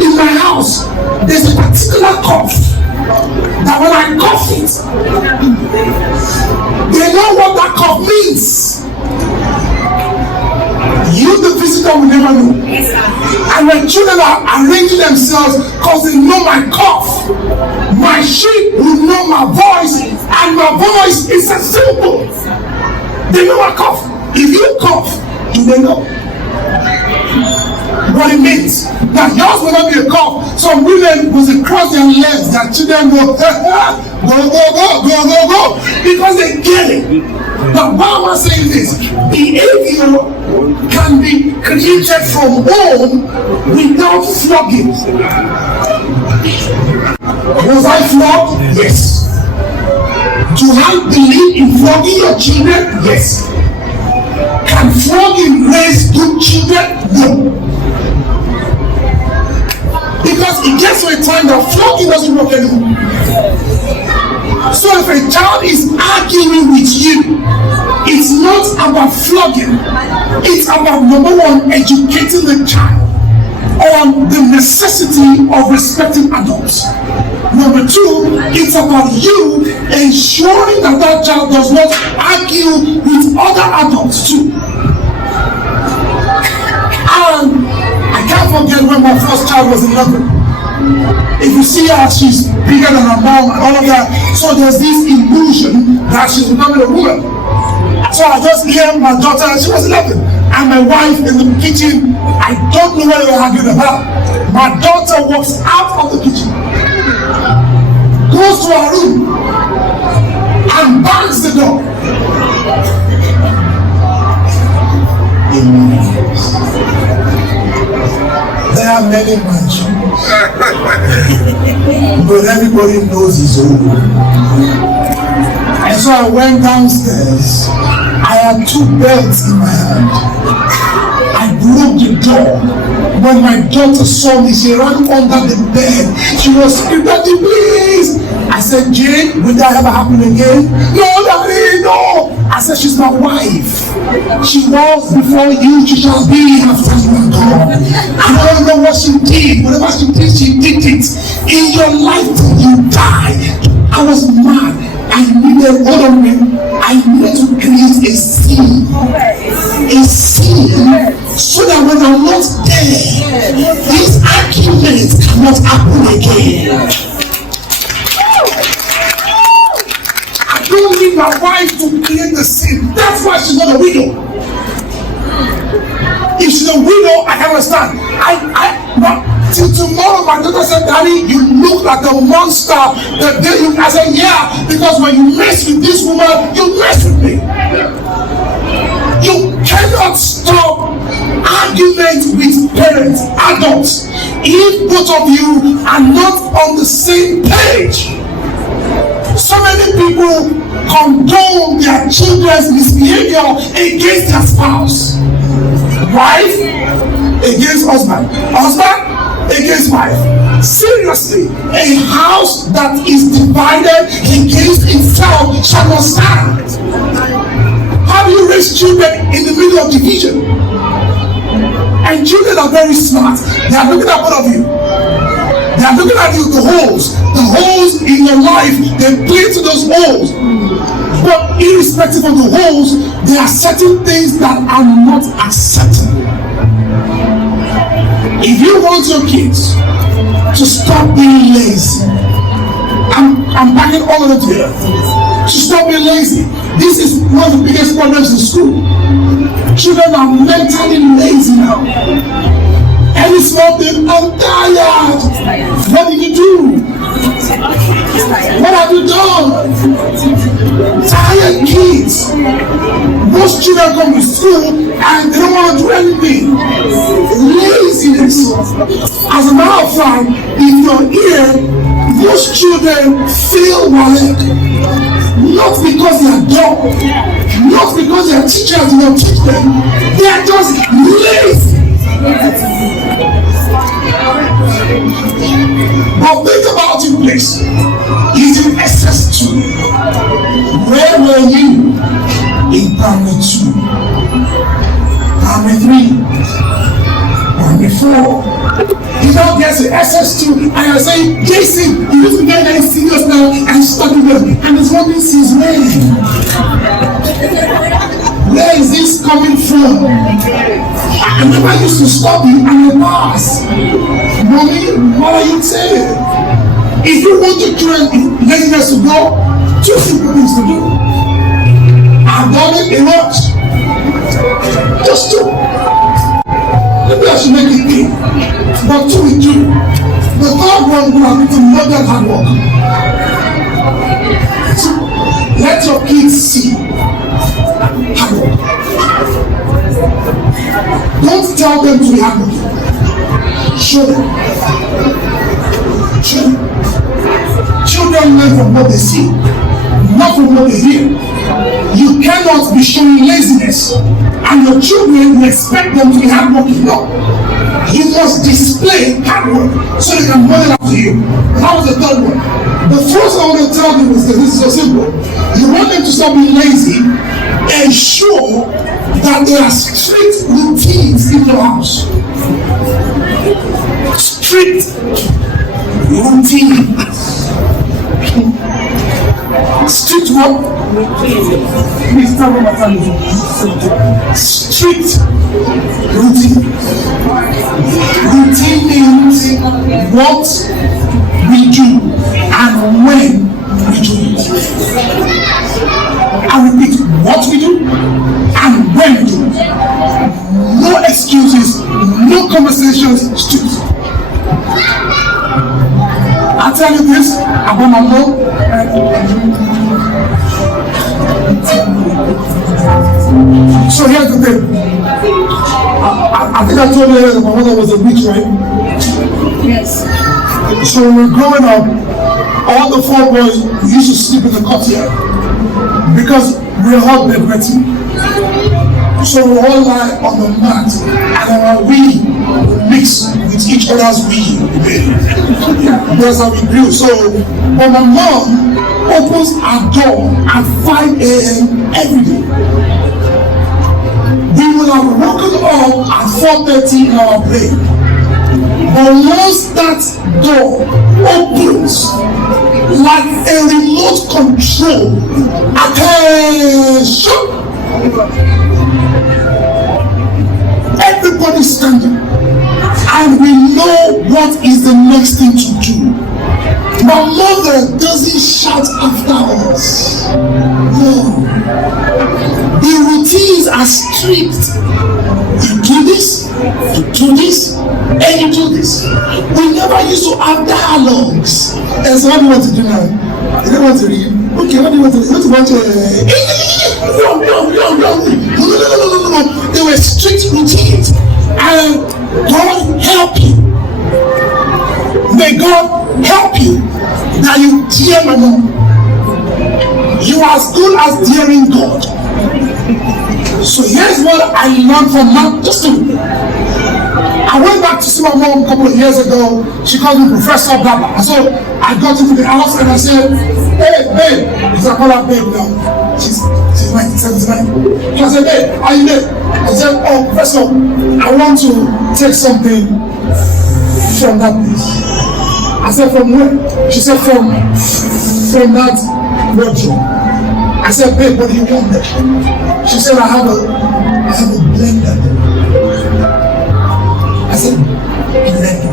In my house, there's a particular cough that when I cough it, they know what that cough means. You, the visitor, will never know. And when children are arranging themselves because they know my cough, my sheep will know my voice, and my voice is a symbol. They know my cough. If you cough, do they know what it means? Now yours will not be a cough. Some women will cross their legs, their children go, go, because they get it. But why am I saying this? Behavior can be created from home without flogging. Was I flogged? Yes. Do I believe in flogging your children? Yes. Can flogging raise good children? No. Because it gets to a time that flogging doesn't work anymore. So if a child is arguing with you, it's not about flogging. It's about, number one, educating the child on the necessity of respecting adults. Number two, it's about you ensuring that that child does not argue with other adults too. And I can't forget when my first child was 11. If you see her, she's bigger than her mom and all of that. So there's this illusion that she's becoming a woman. So I just hear my daughter, she was 11, and my wife in the kitchen. I don't know what they were arguing about. My daughter walks out of the kitchen, goes to her room, and bangs the door. There are many mansions, but everybody knows his own. And so I went downstairs. I had 2 belts in my hand. I broke the door. When my daughter saw me, she ran under the bed. She was screaming, "Daddy, please! I said, Jane, will that ever happen again? No, Daddy, no. I said, she's my wife. She was before you, she shall be after you are gone. I don't know what she did. Whatever she did it. In your life till you die. I was mad. I needed to create a scene. A scene so that when I'm not there, these arguments cannot happen again. I don't need my wife to create the scene. That's why she's not a widow. If she's a widow, I can understand. Till tomorrow, my daughter said, Daddy, you look like a monster. I said, yeah, because when you mess with this woman, you mess with me. You cannot stop arguments with parents, adults, if both of you are not on the same page. So many people condone their children's misbehavior against their spouse. Wife against husband. Husband against wife. Seriously, a house that is divided against itself shall not stand. How do you raise children in the middle of division? And children are very smart. They are looking at both of you. They are looking at you, the holes in your life. They play to those holes. But irrespective of the holes, there are certain things that are not acceptable. If you want your kids to stop being lazy, I'm backing all of it here. To stop being lazy. This is one of the biggest problems in school. Children are mentally lazy now. Any small thing, I'm tired. What did you do? What have you done? Tired kids. Most children come to school and they don't want to do anything. Laziness. As a matter of fact, if you're here, most children fail WAEC. Not because they are dumb, not because their teachers do not teach them. They are just lazy. But think about it, please. He's in SS2. Where were you in primary 2, primary 3, primary 4? He now gets to SS2 and I say, Jason, you need to get very serious now and start with them. And it's one thing since when? Where is this coming from? I never used to study and I passed. Mommy, what are you saying? If you want your children laziness to go, 2 simple things to do. I've done it a lot. Just 2. Maybe I should make it 3. But 2 is 2. The third one will have to model hard work. So let your kids see hard work. Don't tell them to be hard work. Show them. Show them. Children learn from what they see, not from what they hear. You cannot be showing laziness and your children will expect them to be hardworking. No. You must display hard work so they can model after you. And that was the third one. The first I want to tell you is that this is so simple. You want them to stop being lazy, ensure that there are strict routines in your house. Strict routines. Strict what? Please tell me what I'm doing. Strict routine. Routine means what we do and when we do it. I repeat, what we do and when we do it. No excuses, no conversations, strict. I tell you this about my mom. So here's the thing. I think I told you that my mother was a witch, right? Yes. So when we were growing up, all the 4 boys used to sleep in the courtyard because we were all bedwetting. So we all lie on the mat and then we mix with each other's will. That's how we grew. So, but my mom opens her door at 5 a.m. every day. We will have woken up at 4:30 in our brain. But once that door opens, like a remote control, attention, everybody's standing, and we know what is the next thing to do. My mother doesn't shout after us. No. The routines are strict. You do this, you do this, and you do this. We never used to have dialogues. And so what do you want to do now? You don't want to read? Okay, what do you want to do? You want to no. They were strict routines. And God help you. May God help you that you dear my mom. You are as good as dearing God. So here's what I learned from Mom. I went back to see my mom a couple of years ago. She called me Professor Baba. So I got into the house and I said, hey, babe. Because I call her babe now. She's 79. I said, babe, are you there? I said, oh, Professor, I want to take something from that place. I said, from where? She said, from that wardrobe. I said, babe, what do you want there? She said, I have a blender. I said, blender.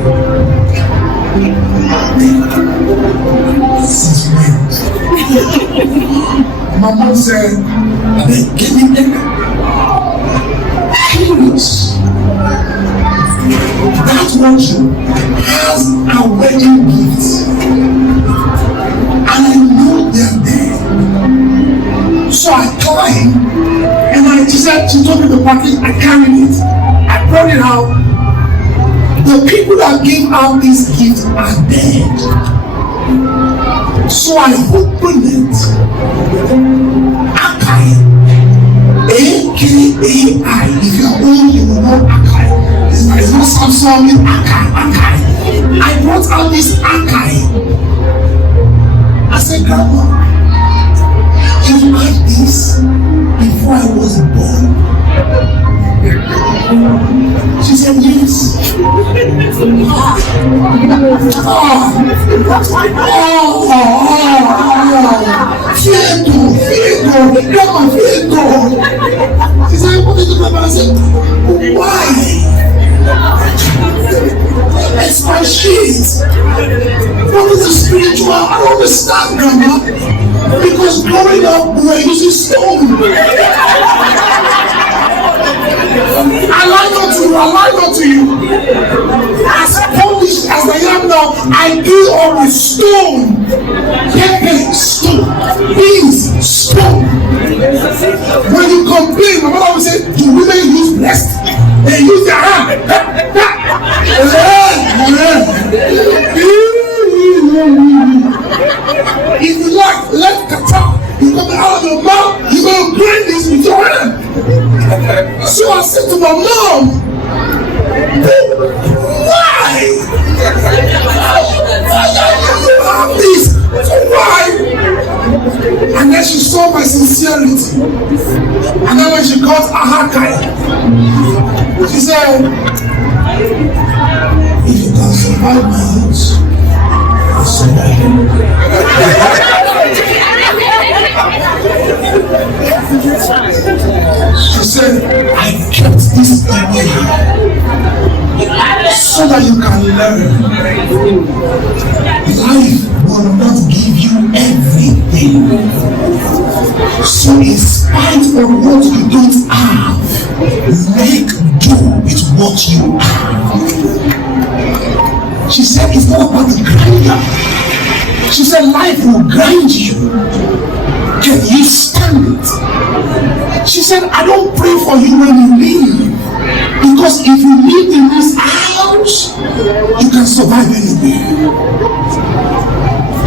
Since when? My mom said, babe, give me blender. Curious. That wardrobe has a wedding gift. And I know they're there. So I climbed and she told me the package, I carried it. I brought it out. The people that gave out this gift are dead. So I opened it. Akai. A-K-A-I. If you're old, you will know Akai. It's not Samsung, it's Akai. I brought out this Akai. I said, Grandma, you had this before I was born? She said, yes. Grandma, she said, what did you do? I said, why? It's my sheet. What is the spiritual? I don't understand, Grandma. Because growing up, we were using stone. I lie not to you. As polished as I am now, I do all with stone. Pepper, stone. Beans, stone. When you complain, my mother will say, do women use breast? They use their hand. If you like, let Qatar. You come out of your mouth, you're going to grind this with your hand. So I said to my mom, why? You have this. Why? And then she saw my sincerity. And then when she got Ahakai, she said, if you can survive my house, I'll survive. She said, I kept this away so that you can learn. Life will not give you everything. So in spite of what you don't have, make do with what you have. She said, it's not about the grinder. She said, life will grind you. Can you stand it? She said, I don't pray for you when you leave. Because if you leave in this house, you can survive anywhere.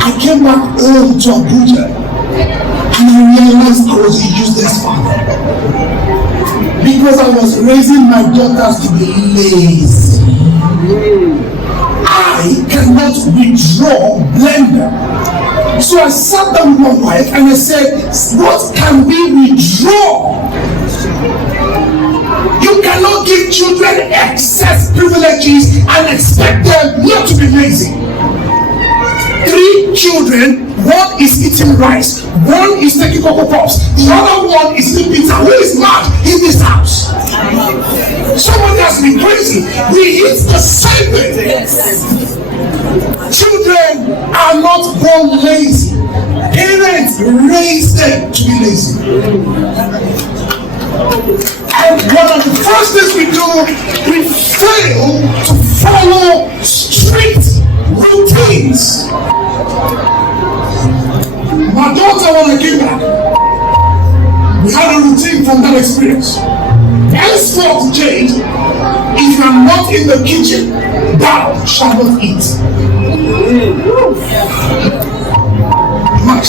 I came back home to Abuja and I realized I was a useless father. Because I was raising my daughters to be lazy. I cannot withdraw blender. So I sat down with my wife and I said, what can we withdraw? You cannot give children excess privileges and expect them not to be lazy. 3 children, one is eating rice, one is taking Cocoa Pops, the other one is eating pizza. Who is mad in this house? Somebody has been crazy. We eat the same thing. Children are not born lazy. Parents raise them to be lazy. And one of the first things we do, we fail to follow strict routines. My daughter, when I came back, we had a routine from that experience. Henceforth, Jade, if you are not in the kitchen, thou shalt not eat.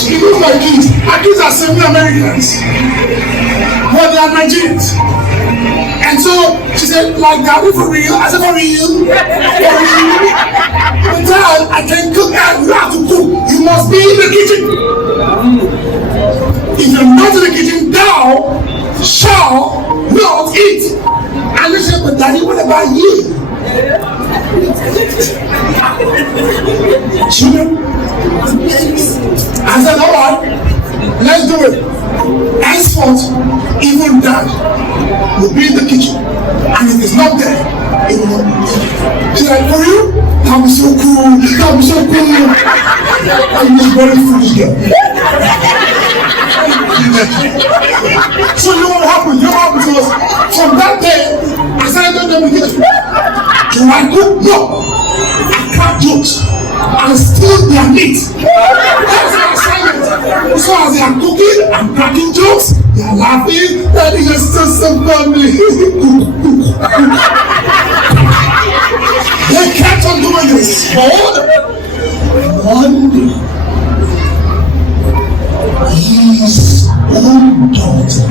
Even my kids are semi-Americans, but they are Nigerians. And so she said, like, Daddy, for real? I said, for real? For real? But Dad, I can cook and you have to cook. You must be in the kitchen. If you're not in the kitchen, thou shalt not eat. And they said, but Daddy, what about you? Children? I said, all right, let's do it. Henceforth, even Dad will be in the kitchen, and if it's not there, it will not be there. She's like, for you? That was so cool. That was so cool. I'm just very foolish girl. So you know what happened? You know what happened to us? From that day, I started telling them again. Do I cook? No. I crack jokes and steal their meat. That's my assignment. So as they are cooking, I'm cracking jokes. They are laughing. That is just so funny. They kept on doing this. But one day, his own daughter,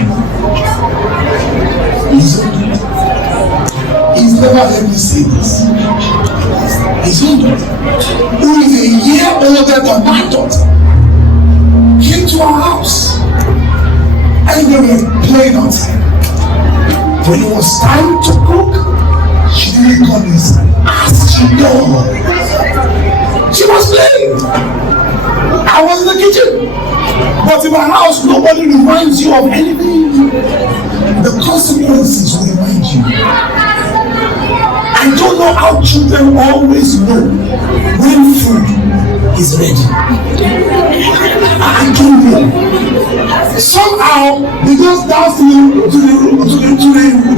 he's never heard me say this. His own daughter, who is a year older than my daughter, came to our house and they were playing outside. When it was time to cook, she didn't come inside. As she does, she was playing. I was in the kitchen. But in my house, nobody reminds you of anything. The consequences will remind you. I don't know how children always know when food is ready. I don't know. Somehow they just dance to the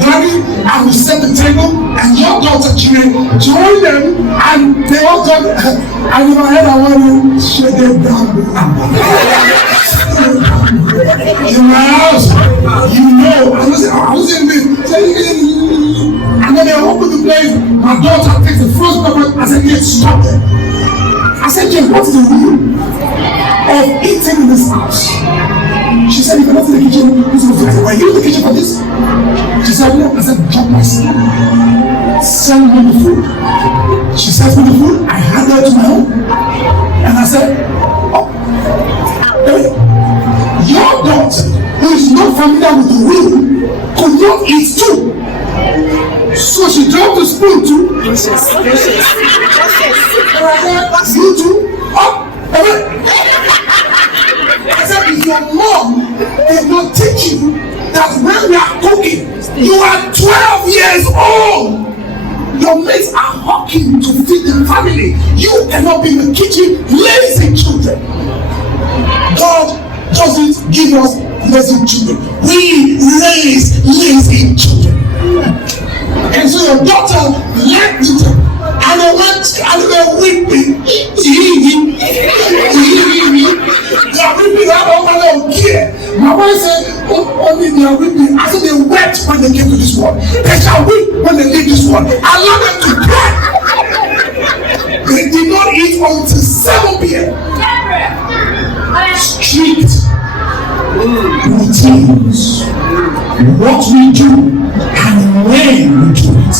daddy and we set the table, and your daughter join them, and they all come. And in my head I want to shut them down. In my house, you know, I was in the, and then they open the place. My daughter takes the first moment. I said, yes, stop it. I said, Jane, what's the rule of eating in this house? She said, if you're not in the kitchen, this is the first. Were you in the kitchen for this? She said, no. I said, drop my son. Send me the food. She sent me the food. I handed her to my home. And I said, oh, your daughter, who is not familiar with the rule, could not eat too. So she dropped the spoon too. And I said, you too? Oh, I said, if your mom did not teach you that when we are cooking, you are 12 years old. Your mates are hawking to feed the family. You cannot be in the kitchen lazy children. God doesn't give us lazy children. We raise lazy children. And so your daughter left it, and they went and they were weeping. They are weeping that over there. My wife said, only they are weeping. I said they wept when they came to this world. They shall weep when they leave this world. Allow them to cry. They did not eat until 7 p.m. Strict routines. What we do and when we do it.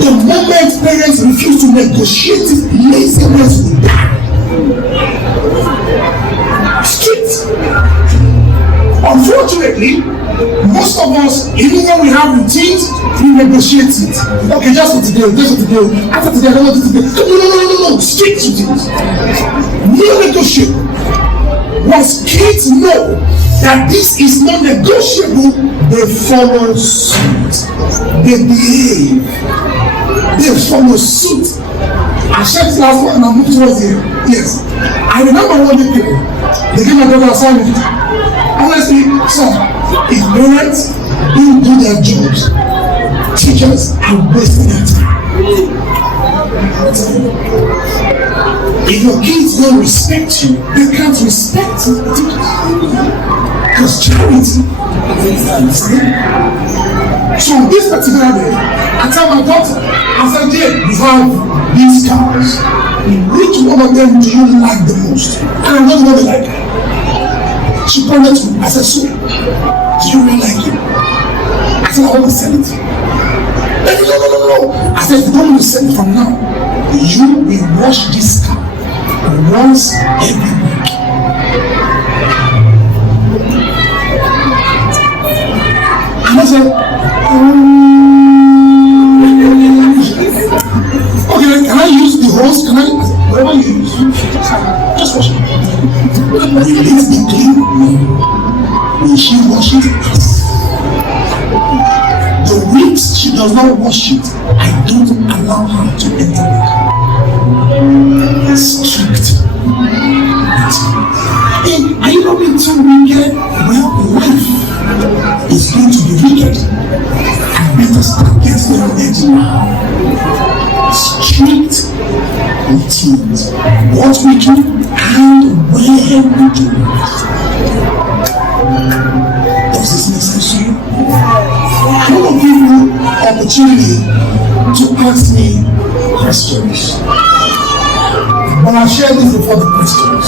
The moment parents refuse to negotiate it, laziness will die. Strict. Unfortunately, most of us, even when we have routines, we negotiate it. Okay, just for today, just for today. After today, I don't want it today. No. Strict routines. No negotiable. Once kids know that this is not negotiable, they follow suit. They behave. They follow suit. I shared this last one and I moved towards here. Yes. I remember one day they gave my daughter assignment. Honestly, son, if parents don't do their jobs, teachers are wasting their time. If your kids don't respect you, they can't respect the teachers. Because charity is there. So this particular day, I tell my daughter, I said, Jane, you have these cars. Which one of them do you like the most? And I don't know like her. She pointed to me. I said, so, do you really like it? I said, I want to sell it. No. I said, if you don't want to sell it from now, you will wash this car once every week. And I said, okay, can I use the hose? Can I? Whatever you use, just wash it. Will it be clean? No. Will she wash it? Yes. The weeks she does not wash it, I don't allow her to enter the car. Strict. Hey, are you not being too wicked? Well, life is going to be wicked. I better start getting on edge now. Strict routines. What we do and where we do it. Does this make sense to you? I want to give you opportunity to ask me questions. But I'll share this before the questions.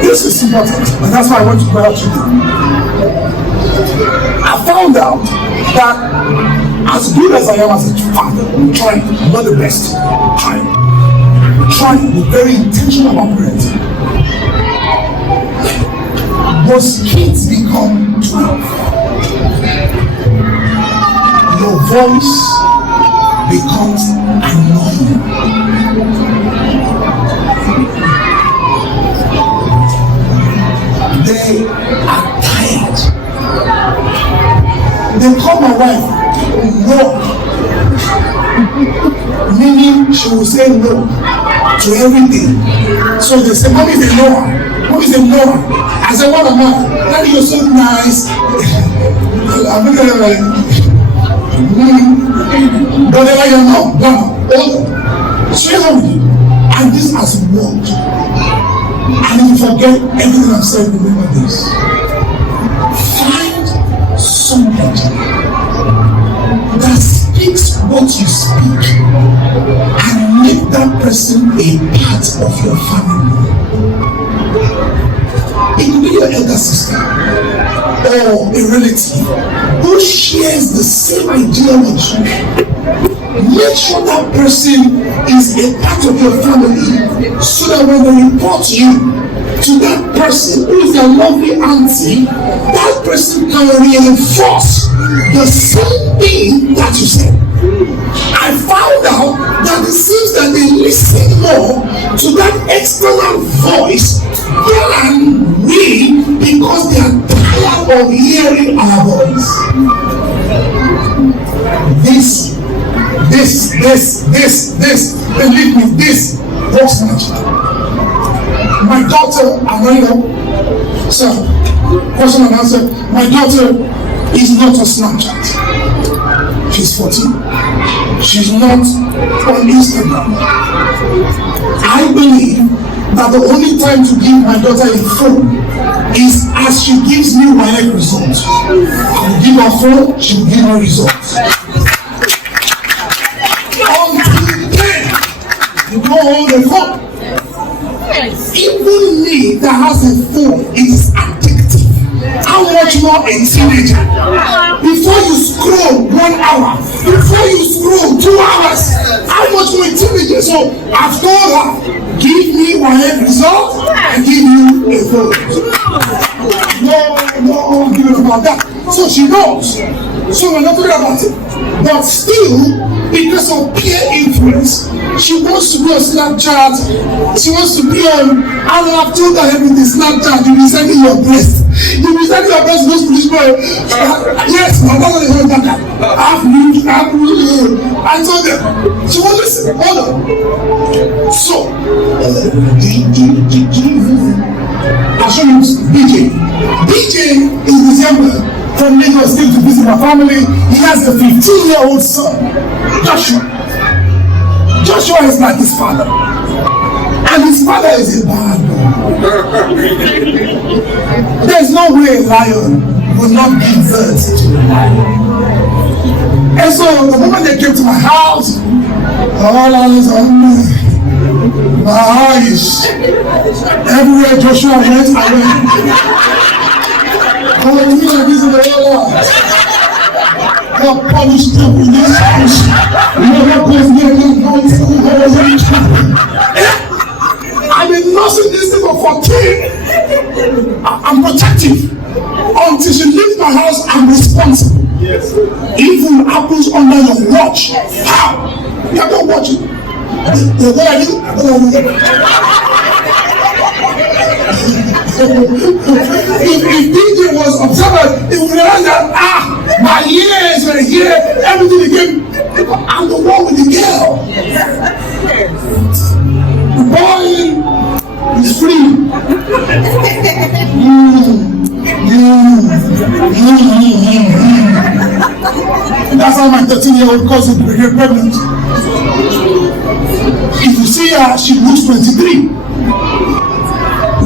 This is important, and that's why I want to go out today. I found out that as good as I am as a father, I'm trying, I'm not the best. I'm trying to be very intentional about parenting. Once kids become 12, your voice becomes annoying. They are tired. They call my wife no, meaning she will say no to everything. So they say, Mommy is a no. Mommy is a no. I said, what am I? Daddy, you're so nice. I'm looking at like, but they're like, no. Share with you. And this has worked. And if you forget everything I've said, remember this. Find somebody that speaks what you speak and make that person a part of your family. It could be your elder sister or a relative who shares the same idea with you. Make sure that person is a part of your family so that when they report you to that person who is a lovely auntie, that person can reinforce the same thing that you said. I found out that it seems that they listen more to that external voice than we, because they are tired of hearing our voice. This, believe me, this works magic. My daughter, Amanda, so, question and answer. My daughter is not on Snapchat. She's 14. She's not on Instagram. I believe that the only time to give my daughter a phone is as she gives me my results. I will give her a phone, she will give her results. Until then, you don't hold the phone. that has a phone, it is addictive. How much more a teenager? Before you scroll 1 hour, before you scroll 2 hours, how much more a teenager? So I've told her, give me one result and give you a phone. No argument about that. So she knows. So we're not talking about it. But still, because of peer influence, she wants to be on Snapchat. She wants to be on, and I've told her everything. Snapchat, you'll be sending your breast. You'll be sending your breast to those police boys. Yes, my mother is going back. I told them. She won't listen. Hold on. So, I'll show you BJ. BJ is December from Lagos State to visit my family. He has a 15-year-old son, Joshua. Joshua is like his father. And his father is a bad boy. There's no way a lion will not give birth to a lion. And so the moment they came to my house, all eyes on me. My eyes. Everywhere Joshua went, I went. Oh, you like this in the whole lot. God punished them in this house. You know what goes near them, no one's going to I've been nursing this thing for 14. I'm protective. Until she leaves my house, I'm responsible. Yes. Even happens under your watch. How? You are not watching. What I do? If DJ was observant, he would realize that my ears were here, everything became. I'm the one with the girl. The boy is free. That's how my 13-year-old cousin became pregnant. If you see her, she looks 23.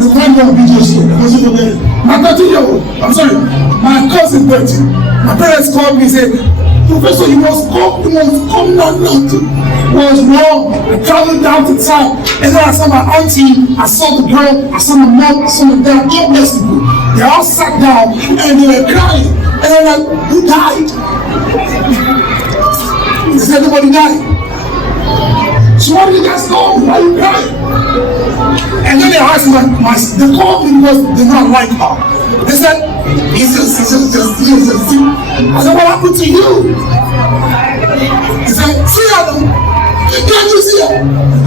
Remind me of BJ's story. My 13-year-old, I'm sorry, my cousin 13. My parents called me and said, Professor, you must come now. Was wrong. I traveled down to town, and then I saw my auntie, I saw the girl, I saw my mom, I saw my dad, God bless them. They all sat down and they were crying. And I'm like, who died? They said everybody died. So why did you guys call me? Why are you crying? And then they asked me, they called me because they not like her. They said, he's just. I said, what happened to you? He said, see her. Can't you see her?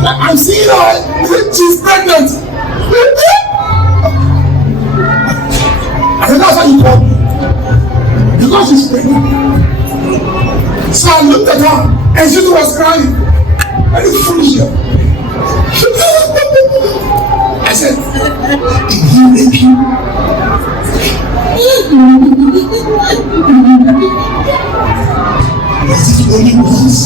I'm seeing her. She's pregnant. I said, that's why you called me. Because she's pregnant. So I looked at her and she was crying. Very foolish girl. I said, did he rape you? Was it only once?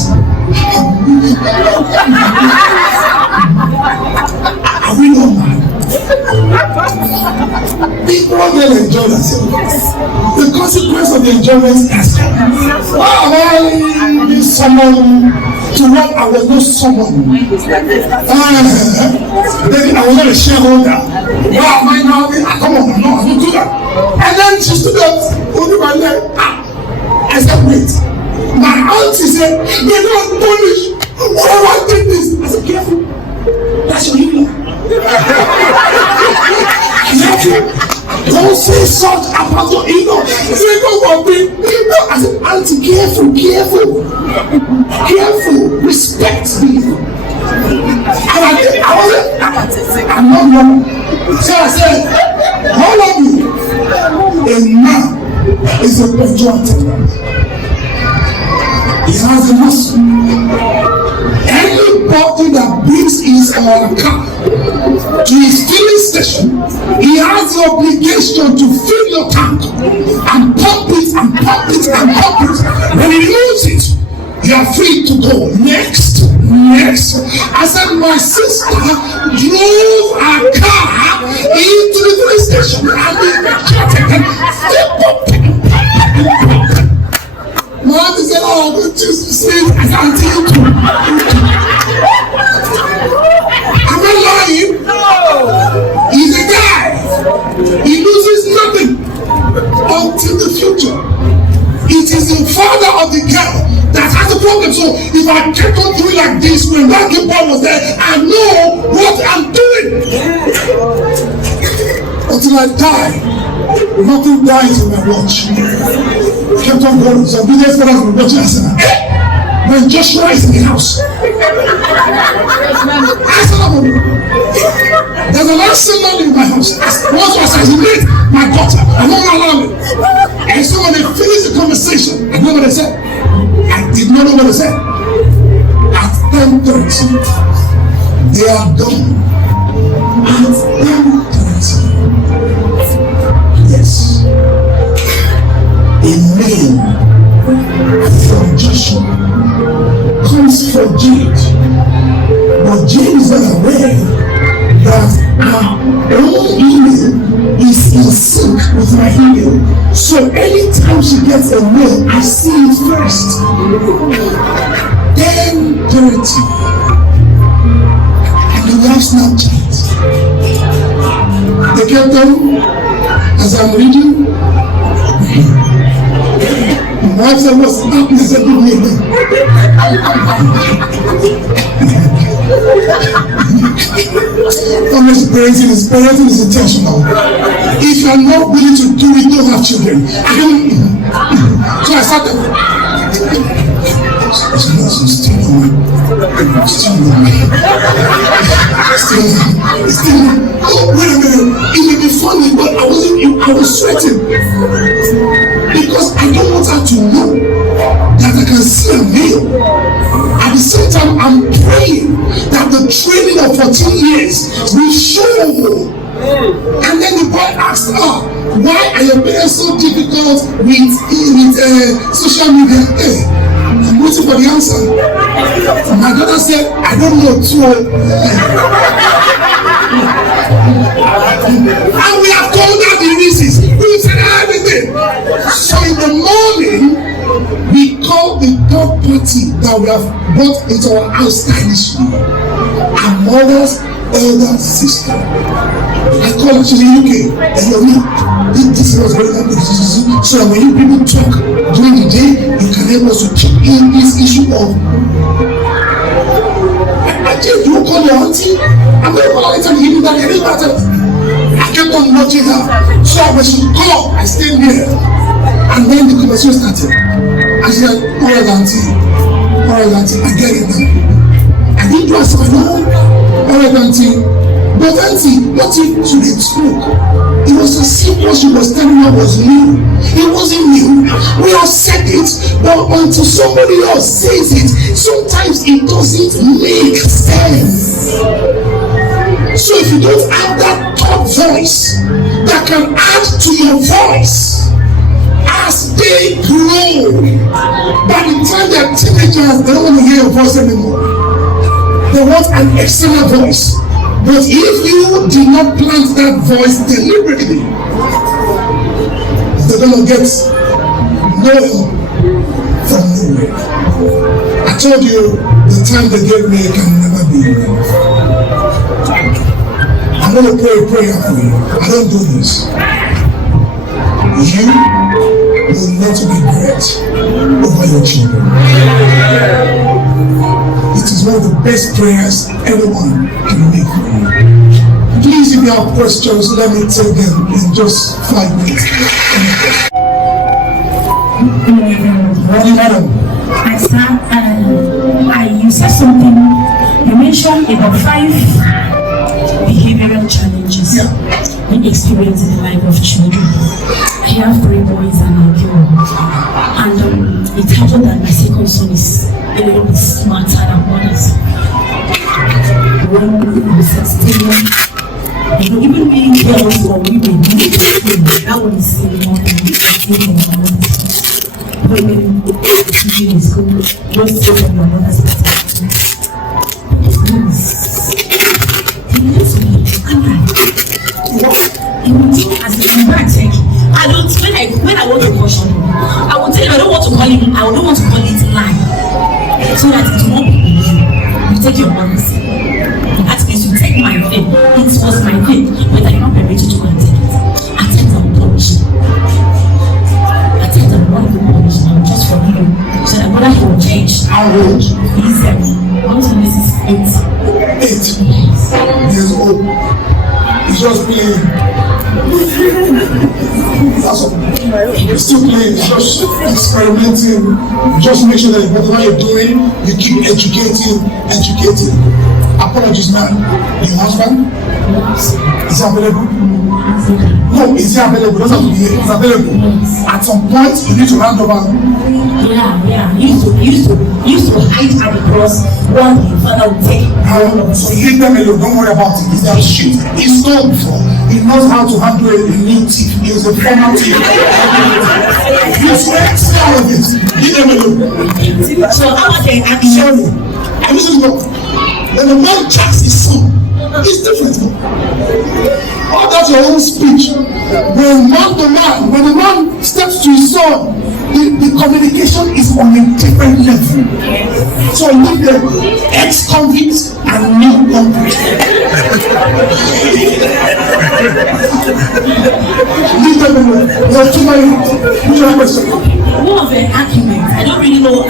Are we not mad? People will enjoy themselves. The consequence of the enjoyment has come. Why am I someone to what I was not someone? Then I was not a shareholder. Why am I now? Come on, no, I don't do that. And then she stood up, holding my leg. I said, wait. My auntie said, they don't punish. Whoever did this. I said, careful. That's your healer. Don't say such about your ego. Say go for me. I said, auntie, careful. Respect me. And I'm not normal. So I said, all of you, a man is a pejorative. He has a muscle. Anybody that brings his or her car to his filling station, he has the obligation to fill your tank and pump it. When he leaves it, you are free to go. Next. I said, my sister drove her car into the filling station and my auntie said, oh, don't you see as auntie you too. Am I lying? No. He's a guy. He loses nothing until the future. It is the father of the girl that has the problem. So if I kept on doing like this when that little boy was there, I know what I'm doing. Until I die, nothing dies in my watch. Kept on going. So business fellas were watching. I said, hey, when Joshua is in the house. I said, there's an accident in my house. Once I assassinate my daughter, I won't allow it. And so when they finished the conversation, I know what they said. I did not know what they said. At 10:30, they are done. At 10:30, yes, a mail from Joshua comes for Jade, but Jade is not aware that our own email is in sync with my email. So anytime she gets a mail, I see it first. 10:30, and we have Snapchat. They kept on as I'm reading. My wife said, what's happening? I said, give me a name. Honest parenting is intentional. If you are not willing to do it, don't have children. So I started. Still oh, wait a minute. It may be funny, but I was sweating. Because I don't want her to know that I can see a mail. At the same time, I'm praying that the training of 14 years will show. And then the boy asked her, why are your parents so difficult with social media? Hey, I'm waiting for the answer. My daughter said, I don't know too. And we have told her the reasons. We said everything. So in the morning, we call the third party that we have brought into our house stylishly. Our mother's elder sister. I call her, she's in UK. And this was very good. So when you people talk during the day, you can help us to keep in this issue of you call your auntie. I'm going to call it and give you that any matter. I kept on watching her. So when she called, I stayed near. And then the conversation started. I said, alright auntie, I get it now. I didn't do as I know. Alright auntie. But auntie, what if she didn't spoke? It was as if what she was telling her was new. It wasn't new. We have said it, but until somebody else says it, sometimes it doesn't make sense. So if you don't have that top voice that can add to your voice as they grow, by the time they're teenagers, they don't want to hear your voice anymore. They want an external voice. But if you did not plant that voice deliberately, they're going to get no help from nowhere. I told you the time they gave me can never be enough. I'm going to pray a prayer for you. I don't do this. You will not regret over your children. It is one of the best prayers anyone can make for you. Please, if you have questions, let me take them in just 5 minutes. You said something. You mentioned about 5 behavioral challenges we experience in the life of children. I have 3 boys and a girl. And it happened that my second son is a little bit smarter than others. When we were 16, even being girls or women, that one is more than but when you in school, just say from your mother's perspective. When I want to caution him, I will tell him I don't want to call him, I don't want to call it lie. So that it won't be you take your mother's. That means you take my faith. It was my faith, but I'm not permitted to take it. How old? He's 8 years old. He's just playing. That's all. He's still playing, he's just experimenting. Just make sure that whatever you're doing, you keep educating. Apologies, man. Your husband? Is he available? No, is he available? Doesn't have to be here. He's available. At some point, you need to hand over. Yeah. He used to hide at the cross while his father would take him. So leave them alone. Don't worry about it. He's that shit. He's told before. He knows how to handle a new thief. He is a former thief. He's to excel all of it. Leave them alone. So how about the action? Sorry. I listen to God. When the man checks his son, it's different. Oh, that's your own speech. When the man steps to his son, the communication is on a different level. So leave them ex-convicts and new convicts. Leave them alone. There's too many questions. More of an argument. I don't know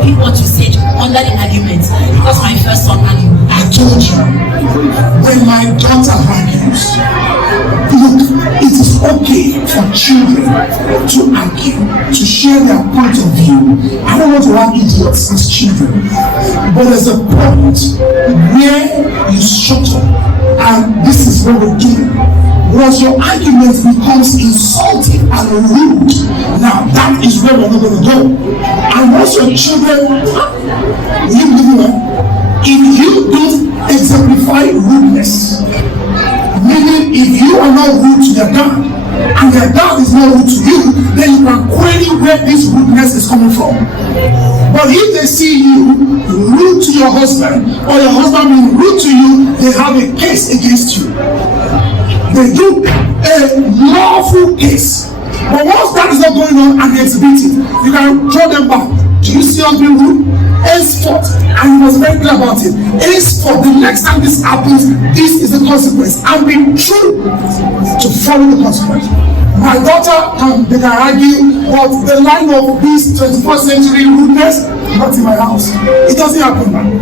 pick what you said under the argument because my first one argued. I told you, when my daughter argues, look, it is okay for children to argue, to share their point of view. I don't want to have idiots as children, but there's a point where you shut up, and this is what we're doing. Once your argument becomes insulting and rude, now that is where we're not going to go. And once your children, if you don't exemplify rudeness, meaning if you are not rude to their dad and their dad is not rude to you, then you can query where this rudeness is coming from. But if they see you rude to your husband or your husband being rude to you, they have a case against you. They do a lawful case. But once that is not going on and they exhibit it, you can throw them back. Do you see us being rude? Henceforth, and you must be very clear about it. Henceforth, the next time this happens, this is the consequence. And be true to follow the consequence. My daughter, they can argue, but the line of this 21st century rudeness, not in my house. It doesn't happen, man.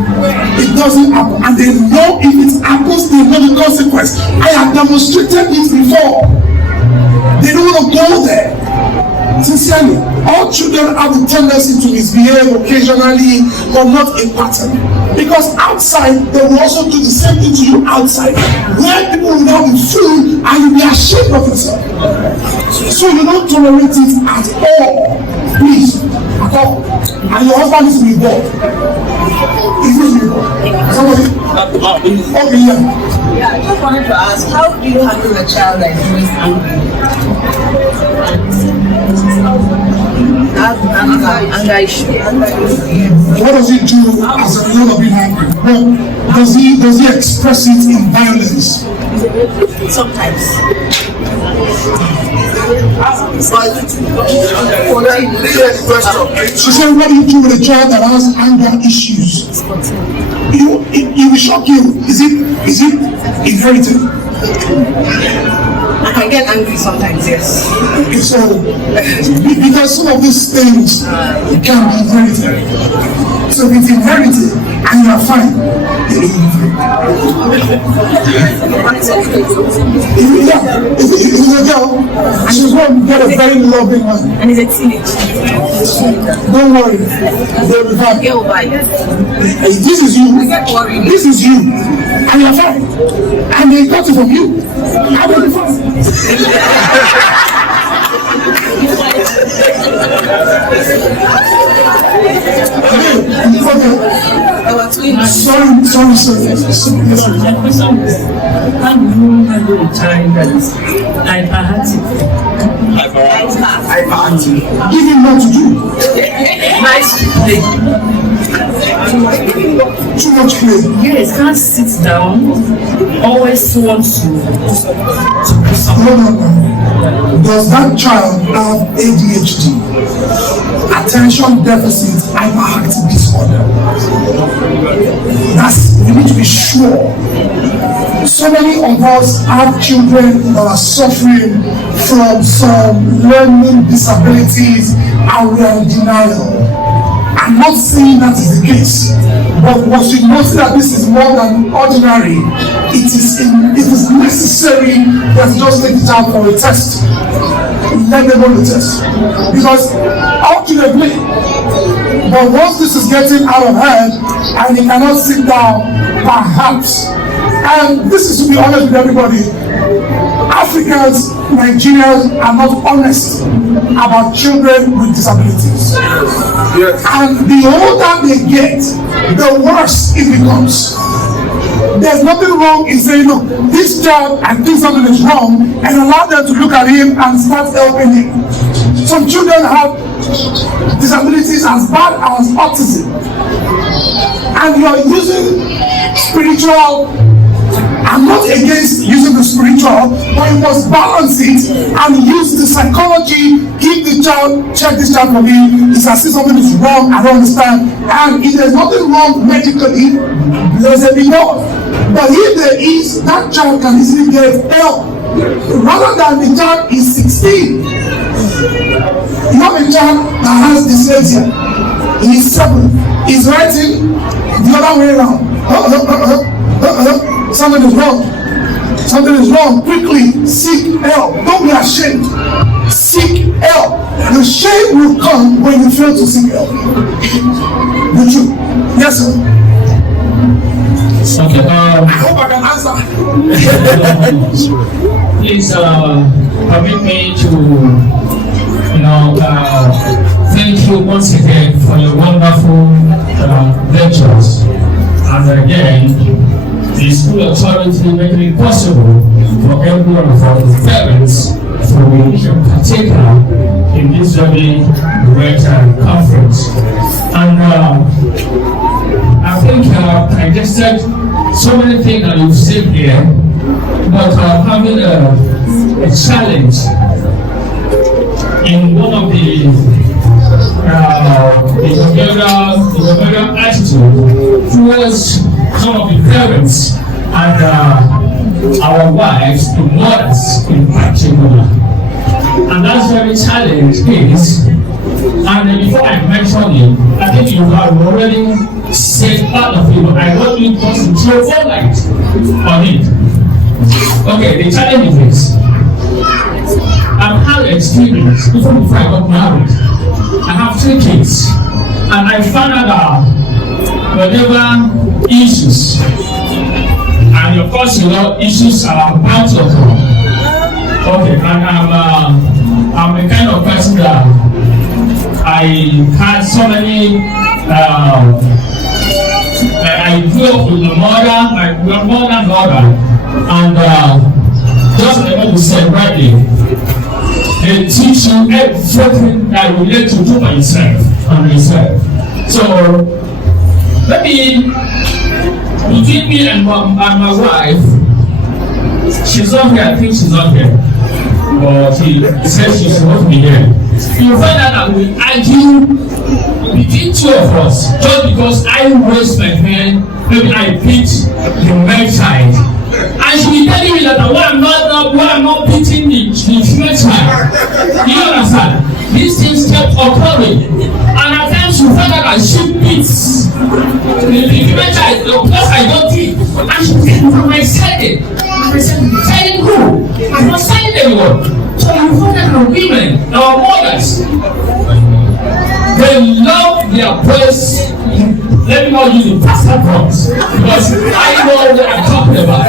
It doesn't happen. And they know if it happens, they know the consequence. I have demonstrated it before. They don't want to go there. Sincerely, all children have a tendency to misbehave occasionally, but not a pattern. Because outside, they will also do the same thing to you outside, where people will not be fooled and you'll be ashamed of yourself. So you don't tolerate it at all. Please, at all. And your husband is to be involved. He's to be involved. Somebody? Okay, yeah. Yeah, I just wanted to ask, how do you handle a child that is always angry? Anger issue. What does he do as a result of being angry? Well, does he express it in violence? Sometimes. She said, what do you do with a child that has anger issues? It will shock you. Is it inherited? I can get angry sometimes, yes. Okay, so because some of these things can be inherited. So if it's inherited and you are fine, if it's a girl, and she's going to get a very loving man. And he's a teenager. Don't worry, they'll be fine. Get over it. This is you. I get worried. This is you. And you're fine. And they got it from you. I will be fine. Sorry. My question is, how do you handle a child that is hyperactive? Give him what to do. Nice play. Too much play. Yes, can't sit down. Always wants to do something. No. Does that child have ADHD? Attention deficit hyperactive disorder? You need to be sure. So many of us have children that are suffering from some learning disabilities and we are in denial. And I'm not saying that is the case, but what you notice that this is more than ordinary. It is necessary that you just take it out for a test. Let them run the test. Because ultimately, but once this is getting out of hand and you cannot sit down, perhaps, and this is to be honest with everybody, Africans, Nigerians are not honest about children with disabilities. Yes. And the older they get, the worse it becomes. There's nothing wrong in saying, look, this child, I think something is wrong, and allow them to look at him and start helping him. Some children have disabilities as bad as autism, and you are using spiritual. I'm not against using the spiritual, but you must balance it and use the psychology. Give the child, check this child for me. If I see something is wrong, I don't understand. And if there's nothing wrong medically, blessed be God. But if there is, that child can easily get help. Rather than the child is 16. You have a child that has dyslexia. He's 7. He's writing the other way around. Something is wrong. Something is wrong. Quickly seek help. Don't be ashamed. Seek help. The shame will come when you fail to seek help. The truth. Yes, sir. Okay. I hope I can answer. Please permit me to, thank you once again for your wonderful lectures, and again, the school authority making it possible for every one of our parents to partake in this very great conference. And I think I digested so many things that you've said here, but having a challenge in one of the behavioral attitude towards some of the parents and our wives, the mothers in particular. And that's very challenge is, and before I mention it, I think you have already said part of it, but I want you just to throw more light on it. Okay, the challenge is this. I've had experience, even before I got married. I have 3 kids, and I found out that whatever issues, and of course, issues are bound to occur. Okay, and I'm the kind of person that I had so many. I grew up with my mother, and just like what you said rightly, they teach you everything that relates to do by yourself and yourself. So maybe between me and my wife, she's not here. I think she's not here, but she says she's supposed to be here. You find out that we argue between 2 of us just because I raised my hand. Maybe I beat the male child, and she will tell me that why I'm not beating the female child. You understand? These things kept occurring, and at times you find out that she beats the female child because I don't think, and she said, "From my side, I said, telling who? I'm not telling anyone." So you find out our women, our mothers, they love their boys. Let me not use the pastor prompts, because I know what I'm talking about.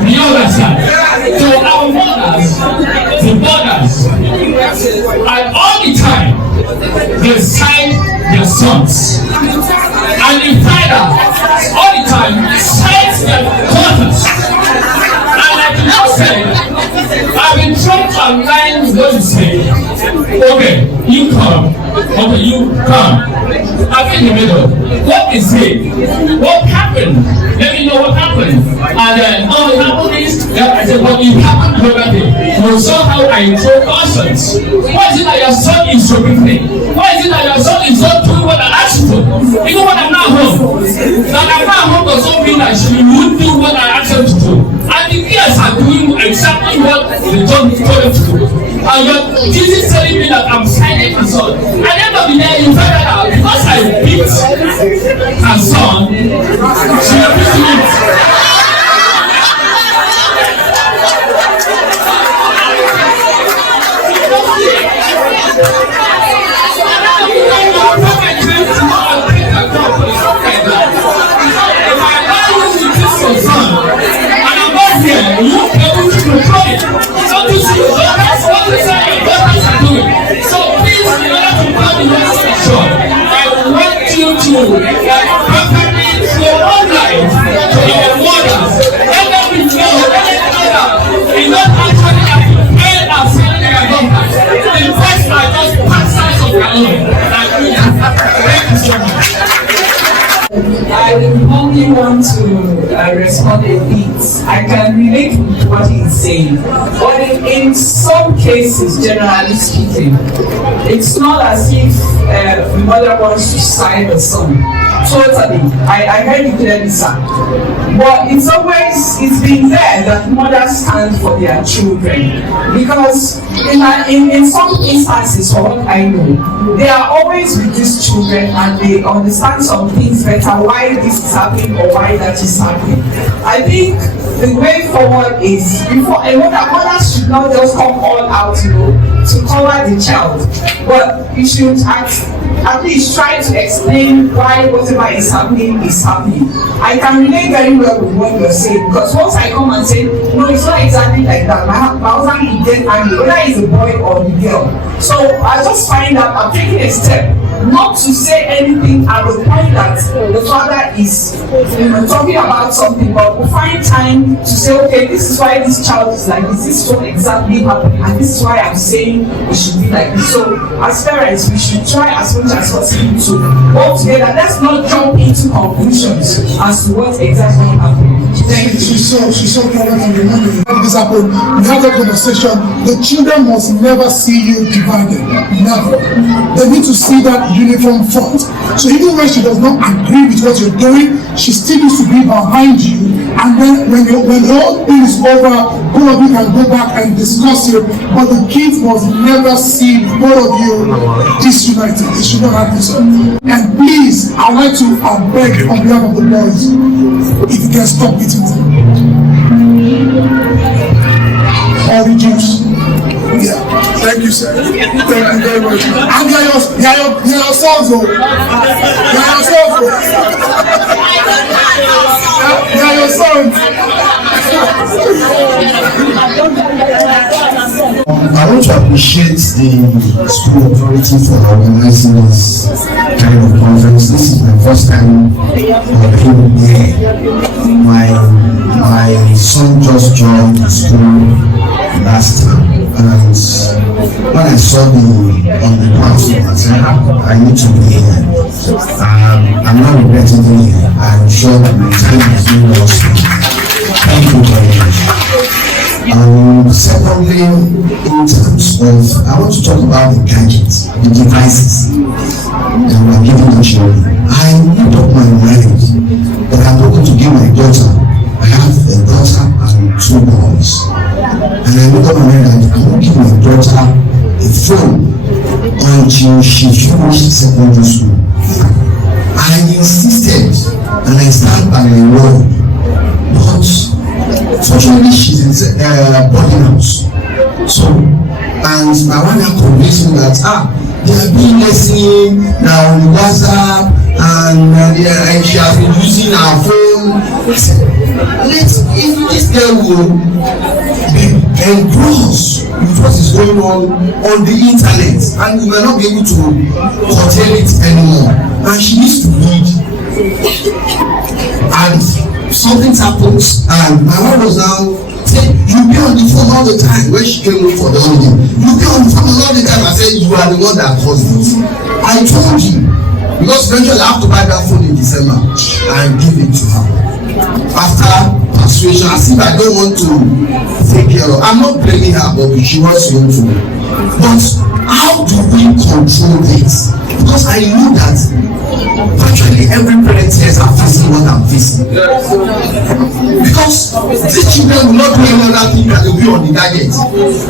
You understand? So our mothers, the mothers, and all the time, they side their sons. And the father, all the time, sides their daughters. And like you said, I've been trying to align what you say. Okay, you come. Okay, you come. I'm in the middle. What is it? What happened? Let me know what happened. And then, it happened is, I said, well, it happened already. So somehow I throw questions. Why is it that your son is choking me? Why is it that your son is not doing what I asked you to? Even when I'm not home. That I'm not home does not mean that she would do what I asked her to do. And the kids are doing exactly what they told them to do. And you're telling me that I'm silent and so on. At the end of the day, you find out because I beat sure. I want you to accompany your own life to your mothers. Let them be know, let them know that it's not actually that you pay as something they are not. The first are just pastors of their own. Thank you so much. I will only want to respond a bit. I can relate with what he's saying, but in some cases, generally speaking, it's not as if the mother wants to side the son. Totally, I heard you clearly, sir. But in some ways, it's been there that mothers stand for their children, because in some instances, for what I know, they are always with these children and they understand some things better, why this is happening or why that is happening. I think the way forward is, before a mother should not just come all out, to cover the child, but you should at least try to explain why whatever is happening is happening. I can relate very well with what you're saying, because once I come and say, no, it's not exactly like that, my husband will get angry, whether it's a boy or the girl. So I just find that I'm taking a step not to say anything at the point that the father is talking about something, but we find time to say, okay, this is why this child is like this is what exactly happened, and this is why I'm saying it should be like this. So as parents, we should try as much as possible to work together. Let's not jump into conclusions as to what exactly happened. Thank you. She's so clever and remembering when this happened. We had a conversation. The children must never see you divided. Never. They need to see that uniform front. So even when she does not agree with what you're doing, she still needs to be behind you. And then when the whole thing is over, both of you can go back and discuss it. But the kids must never see both of you disunited. They should not happen so. And please, I'd like to beg on behalf of the boys, if you can stop beating them. Or reduce. Yeah. Thank you, sir. Thank you very much. And they are your sons, though. They are your sons, though. They are your sons. I want to appreciate the school authority for organizing this kind of conference. This is my first time being here. My son just joined the school last time, and when I saw on the platform, I said, I need to be here. I'm not regretting being here. I'm sure that my time has been lost. Thank you very much. Secondly, in terms of, I want to talk about the gadgets, the devices that we are giving the children. I made up my mind that I'm not going to give my daughter. I have a daughter and 2 boys, and I made up my mind that I won't give my daughter a phone until she finished secondary school. I insisted, and I stand by my word, but fortunately she's in boarding house. So, and my wife had convinced me that they are being listening now on WhatsApp, and she has been using her phone. I said, if this girl will be engrossed with what is going on the internet, and we may not be able to curtail it anymore, and she needs to read, and something happens, and my wife was now saying, you be on the phone all the time. When she came home for the holiday, you be on the phone all the time. I said, you are the one that caused it. I told you, because eventually I have to buy that phone in December and give it to her. After persuasion, as if I don't want to take care of, I'm not blaming her, but she wants to go to. But how do we control this? Because I know that virtually every parent here is facing what I'm facing. Because these children will not do any other thing than to be on the gadget.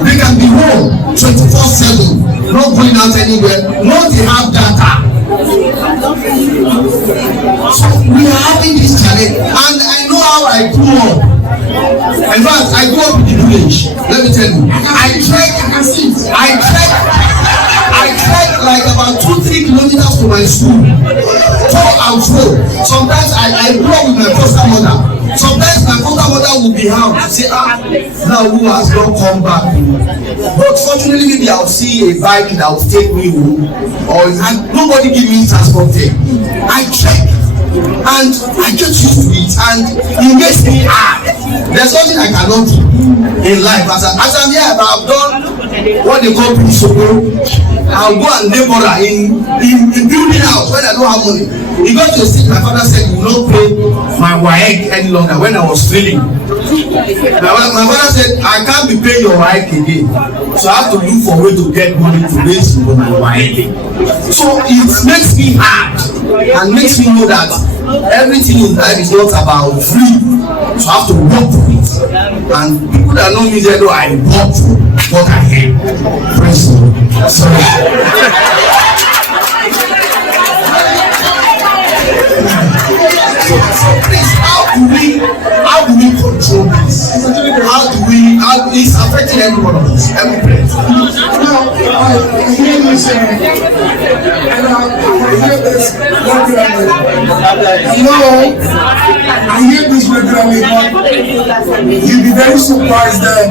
They can be home 24/7, not going out anywhere. Once they have data. So we are having this challenge, and I know how I grew up. In fact, I grew up in the village. Let me tell you, I trekked like about 2-3 kilometers to my school, 4 and 4. Sometimes I grew up with my foster mother. Sometimes my older mother will be out to say, now who has not come back? But fortunately, maybe I'll see a bike that will take me home, and nobody give me transport there. I check and I get used to it, and it makes me hard. There's nothing I cannot do in life. As I'm here, I've done what they call pre-solo. I'll go and labor in building house when I don't have money. It got to a stage my father said he will not pay my WAEC any longer when I was failing. My father said I can't be paying your WAEC again, so I have to look for a way to get money to raise my WAEC. So it makes me hard and makes me know that everything in life is not about free, so I have to work for it. And people that know me, they know I work for what I have. Praise the Lord. Sorry. So please, how do we control this? How it's affecting every one of us, every place. Now, I hear this, and I hear this regularly. I hear this regularly, but you'll be very surprised that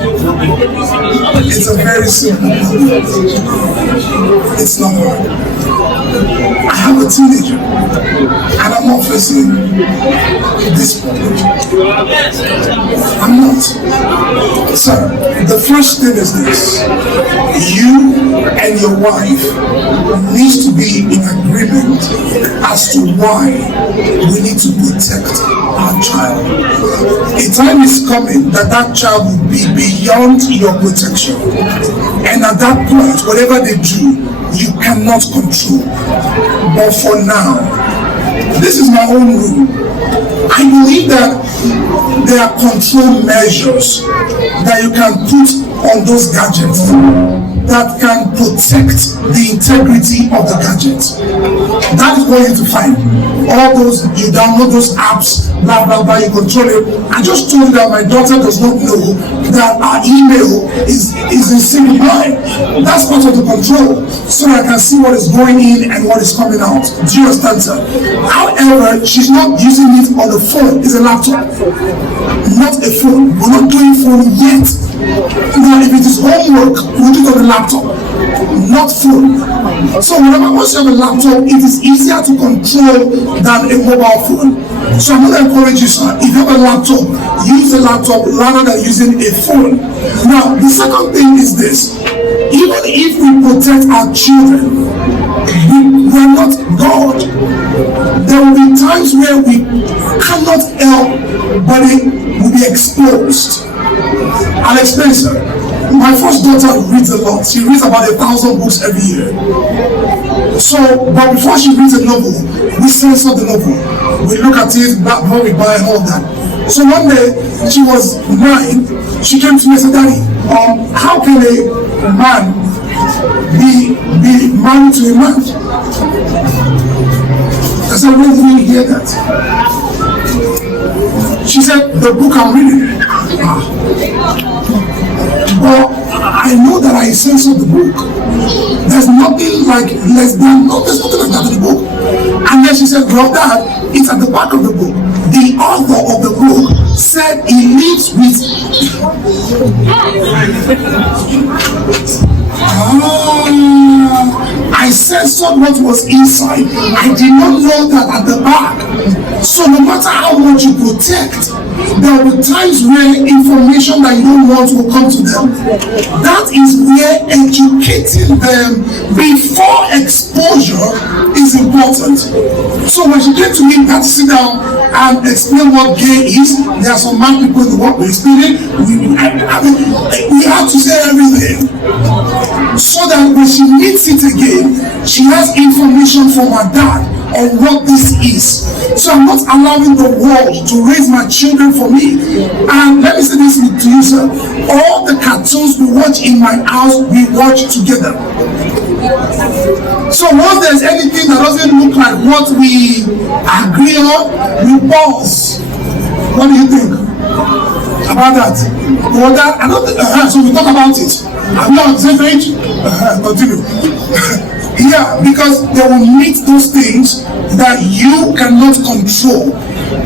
it's a very simple problem. It's not hard. I have a teenager, and I'm not facing this problem. I'm not. Sir, the first thing is this. You and your wife needs to be in agreement as to why we need to protect our child. A time is coming that child will be beyond your protection. And at that point, whatever they do, you cannot control. But for now, this is my own rule. I believe that there are control measures that you can put on those gadgets that can protect the integrity of the gadget. That is what you need to find. All those, you download those apps, blah, blah, blah, you control it. I just told you that my daughter does not know that our email is in sync with mine. That's part of the control, so I can see what is going in and what is coming out. Do you understand, sir? However, she's not using it on the phone. It's a laptop, not a phone. We're not doing phone yet. Now, if it is homework, we'll do it on the laptop, not phone. So once you have a laptop, it is easier to control than a mobile phone. So I'm going to encourage you, sir, if you have a laptop, use a laptop rather than using a phone. Now, the second thing is this. Even if we protect our children, we are not God. There will be times where we cannot help but it will be exposed. I'll explain, sir. My first daughter reads a lot. She reads about 1,000 books every year. So, but before she reads a novel, we censor the novel. We look at it, before we buy and all that. So one day, she was 9. She came to me and said, Daddy, how can a man be married to a man? I said, where did you hear that? She said, the book I'm reading. But I know that I censored the book. There's nothing like there's nothing like that in the book. And then she said, well, Dad, it's at the back of the book. The author of the book said he lives with I censored what was inside. I did not know that at the back. So no matter how much you protect, there will be times where information that you don't want will come to them. That is where educating them before exposure is important. So when she came to me, I had to sit down and explain what gay is. There are some mad people in the world we explain it. We have to say everything, so that when she meets it again, she has information from her dad on what this is. So I'm not allowing the world to raise my children for me. And let me say this to you, sir. All the cartoons we watch in my house, we watch together. So once there's anything that doesn't look like what we agree on, we pause. What do you think about that? Well, that so we talk about it. I'm not on the same page. Continue. Yeah, because they will meet those things that you cannot control.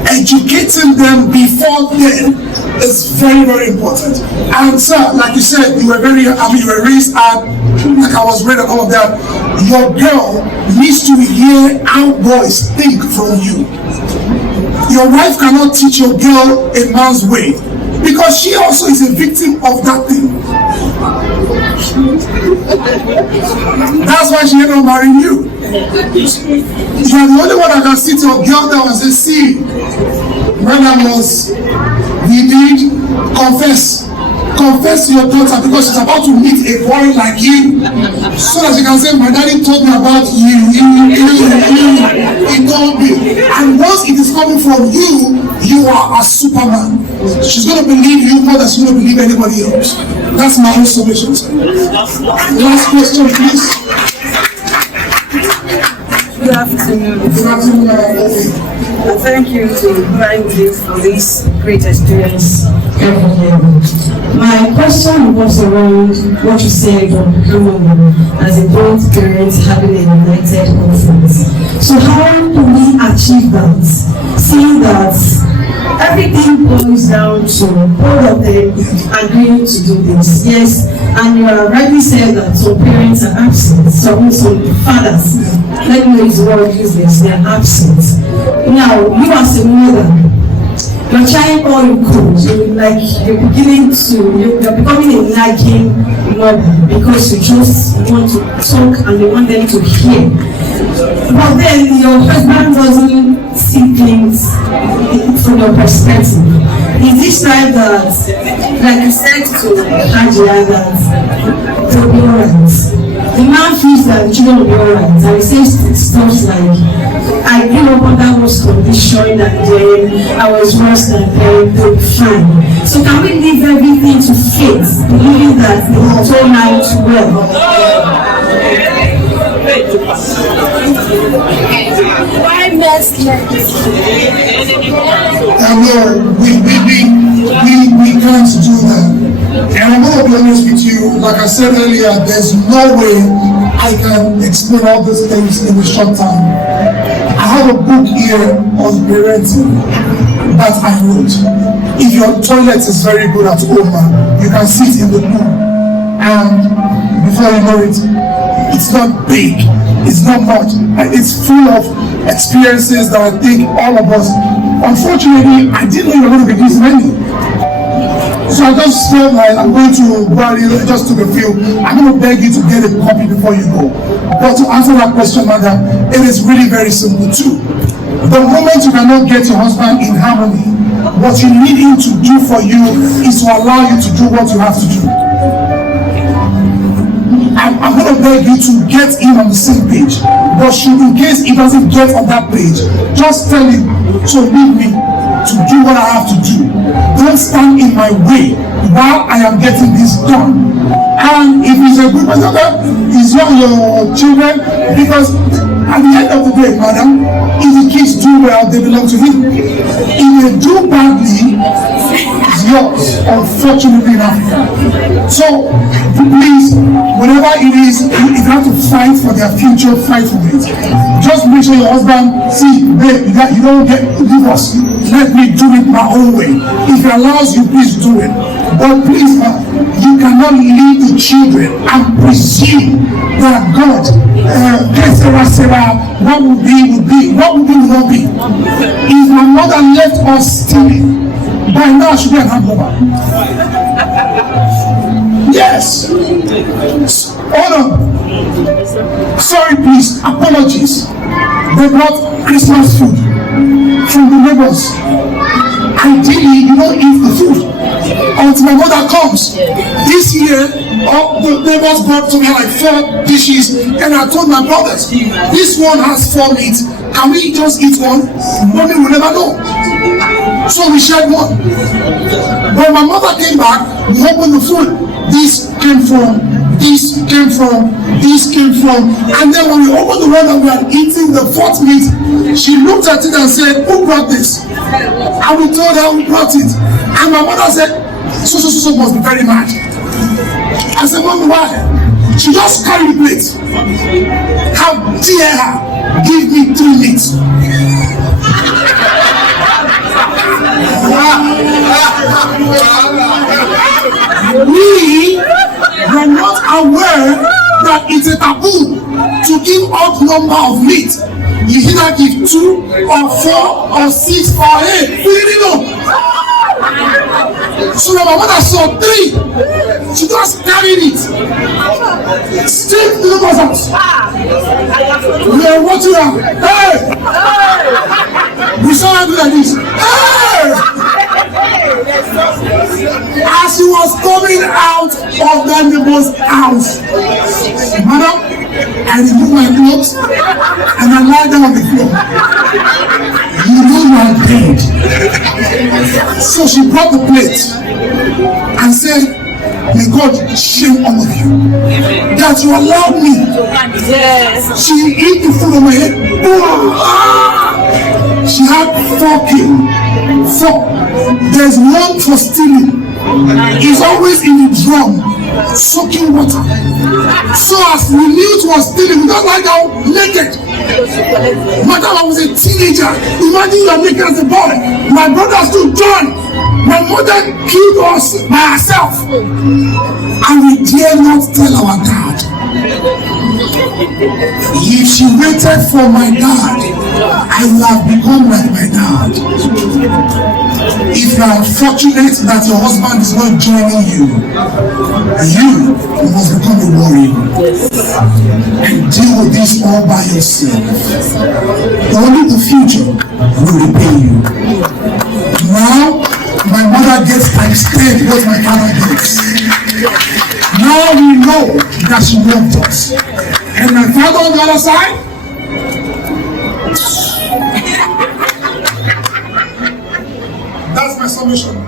Educating them before then is very, very important. And sir, like you said, you were raised hard, like I was raised and all of that. Your girl needs to hear how boys think from you. Your wife cannot teach your girl a man's way because she also is a victim of that thing. That's why she ended up marrying you. You are the only one that can sit your girl that was a see. When we did confess to your daughter because she's about to meet a boy like you, so that she can say, my daddy told me about you, he told me. And once it is coming from you, you are a superman. She's going to believe you more than she's going to believe anybody else. That's my own submission. Last question, please. Good afternoon. Good afternoon. Thank you to Primeville for this great experience. My question was around what you said on becoming as a both parent having a united conference. So how do we achieve that? Seeing that everything boils down to both of them agreeing to do this. Yes, and you have rightly said that some parents are absent, some fathers, let me use the word useless, they are absent. Now, you as a mother, your child all you could, like you're becoming a nagging mother because you just want to talk and you want them to hear. But then your husband doesn't see things from your perspective. Is this time that, like you said to Hajia, that they'll be alright? The man feels that the children will be alright, and he says stuff like, I grew up under most condition and then I was worse than them, they'll be fine. So can we leave everything to faith, believing that they will turn out well? Why mess we can't do that. And I'm going to be honest with you, like I said earlier, there's no way I can explain all these things in a short time. I have a book here on parenting that I wrote. If your toilet is very good at home, you can sit in the pool, and before you know it, it's not big, it's not much, and it's full of experiences that I think all of us, unfortunately, I didn't know you were going to be this many. So I just felt like I'm going to just took a few. I'm going to beg you to get a copy before you go. But to answer that question, madam, it is really very simple too. The moment you cannot get your husband in harmony, what you need him to do for you is to allow you to do what you have to do. I'm going to beg you to get him on the same page. But in case he doesn't get on that page, just tell him to leave me to do what I have to do. Don't stand in my way while I am getting this done. And if he's a good person, he's not your children, because at the end of the day, madam, if the kids do well, they belong to him. If they do badly, it's yours, unfortunately enough. So please, whatever it is, if you have to fight for their future, fight for it. Just make sure your husband, see, babe, you don't get divorced. Let me do it my own way. If it allows you, please do it. But please, you cannot leave the children and presume that God, what will be, what will not be. If my mother left us stealing, by now she should be an hangover. Yes. Hold on. Sorry, please. Apologies. They brought Christmas food from the neighbors. Ideally, you don't eat the food until my mother comes. This year, the neighbors brought to me like 4 dishes, and I told my brothers, this one has 4 meat. Can we just eat one? Mommy will never know. So we shared one. When my mother came back, we opened the food. This came from, this came from, this came from. And then when we opened the one that we had eaten, the 4th meat, she looked at it and said, who brought this? And we told her who brought it. And my mother said, so must be very mad. I said, Mommy, why? She just carried the plate. How dare her give me 3 meats? We were not aware that it's a taboo to give odd number of meat. You either give 2 or 4 or 6 or 8. We didn't know. So my mother saw 3. She just carried it straight to the house. We are watching her. Hey! We saw her do like this. Hey! As she was coming out of that neighbor's house, madam, I removed my clothes and I lied down on the floor. You know you are dead. So she brought the plate and said, may God shame all of you that you allowed me. Yes. She ate the food on my head. She had 4 There's 1 for stealing. It's always in the drum, soaking water. So as we knew it was stealing, we don't like how naked. Madam, I was a teenager. Imagine you are naked as a boy. My brothers too joined. My mother killed us by herself. And we dare not tell our dad. If she waited for my dad, I would have become like my dad. If you are unfortunate that your husband is not joining you, you must become a warrior and deal with this all by yourself. Only the future will repay you. Now, my mother gets times 10 what my father gets. Now we know that she loved us. And my father on the other side, that's my submission.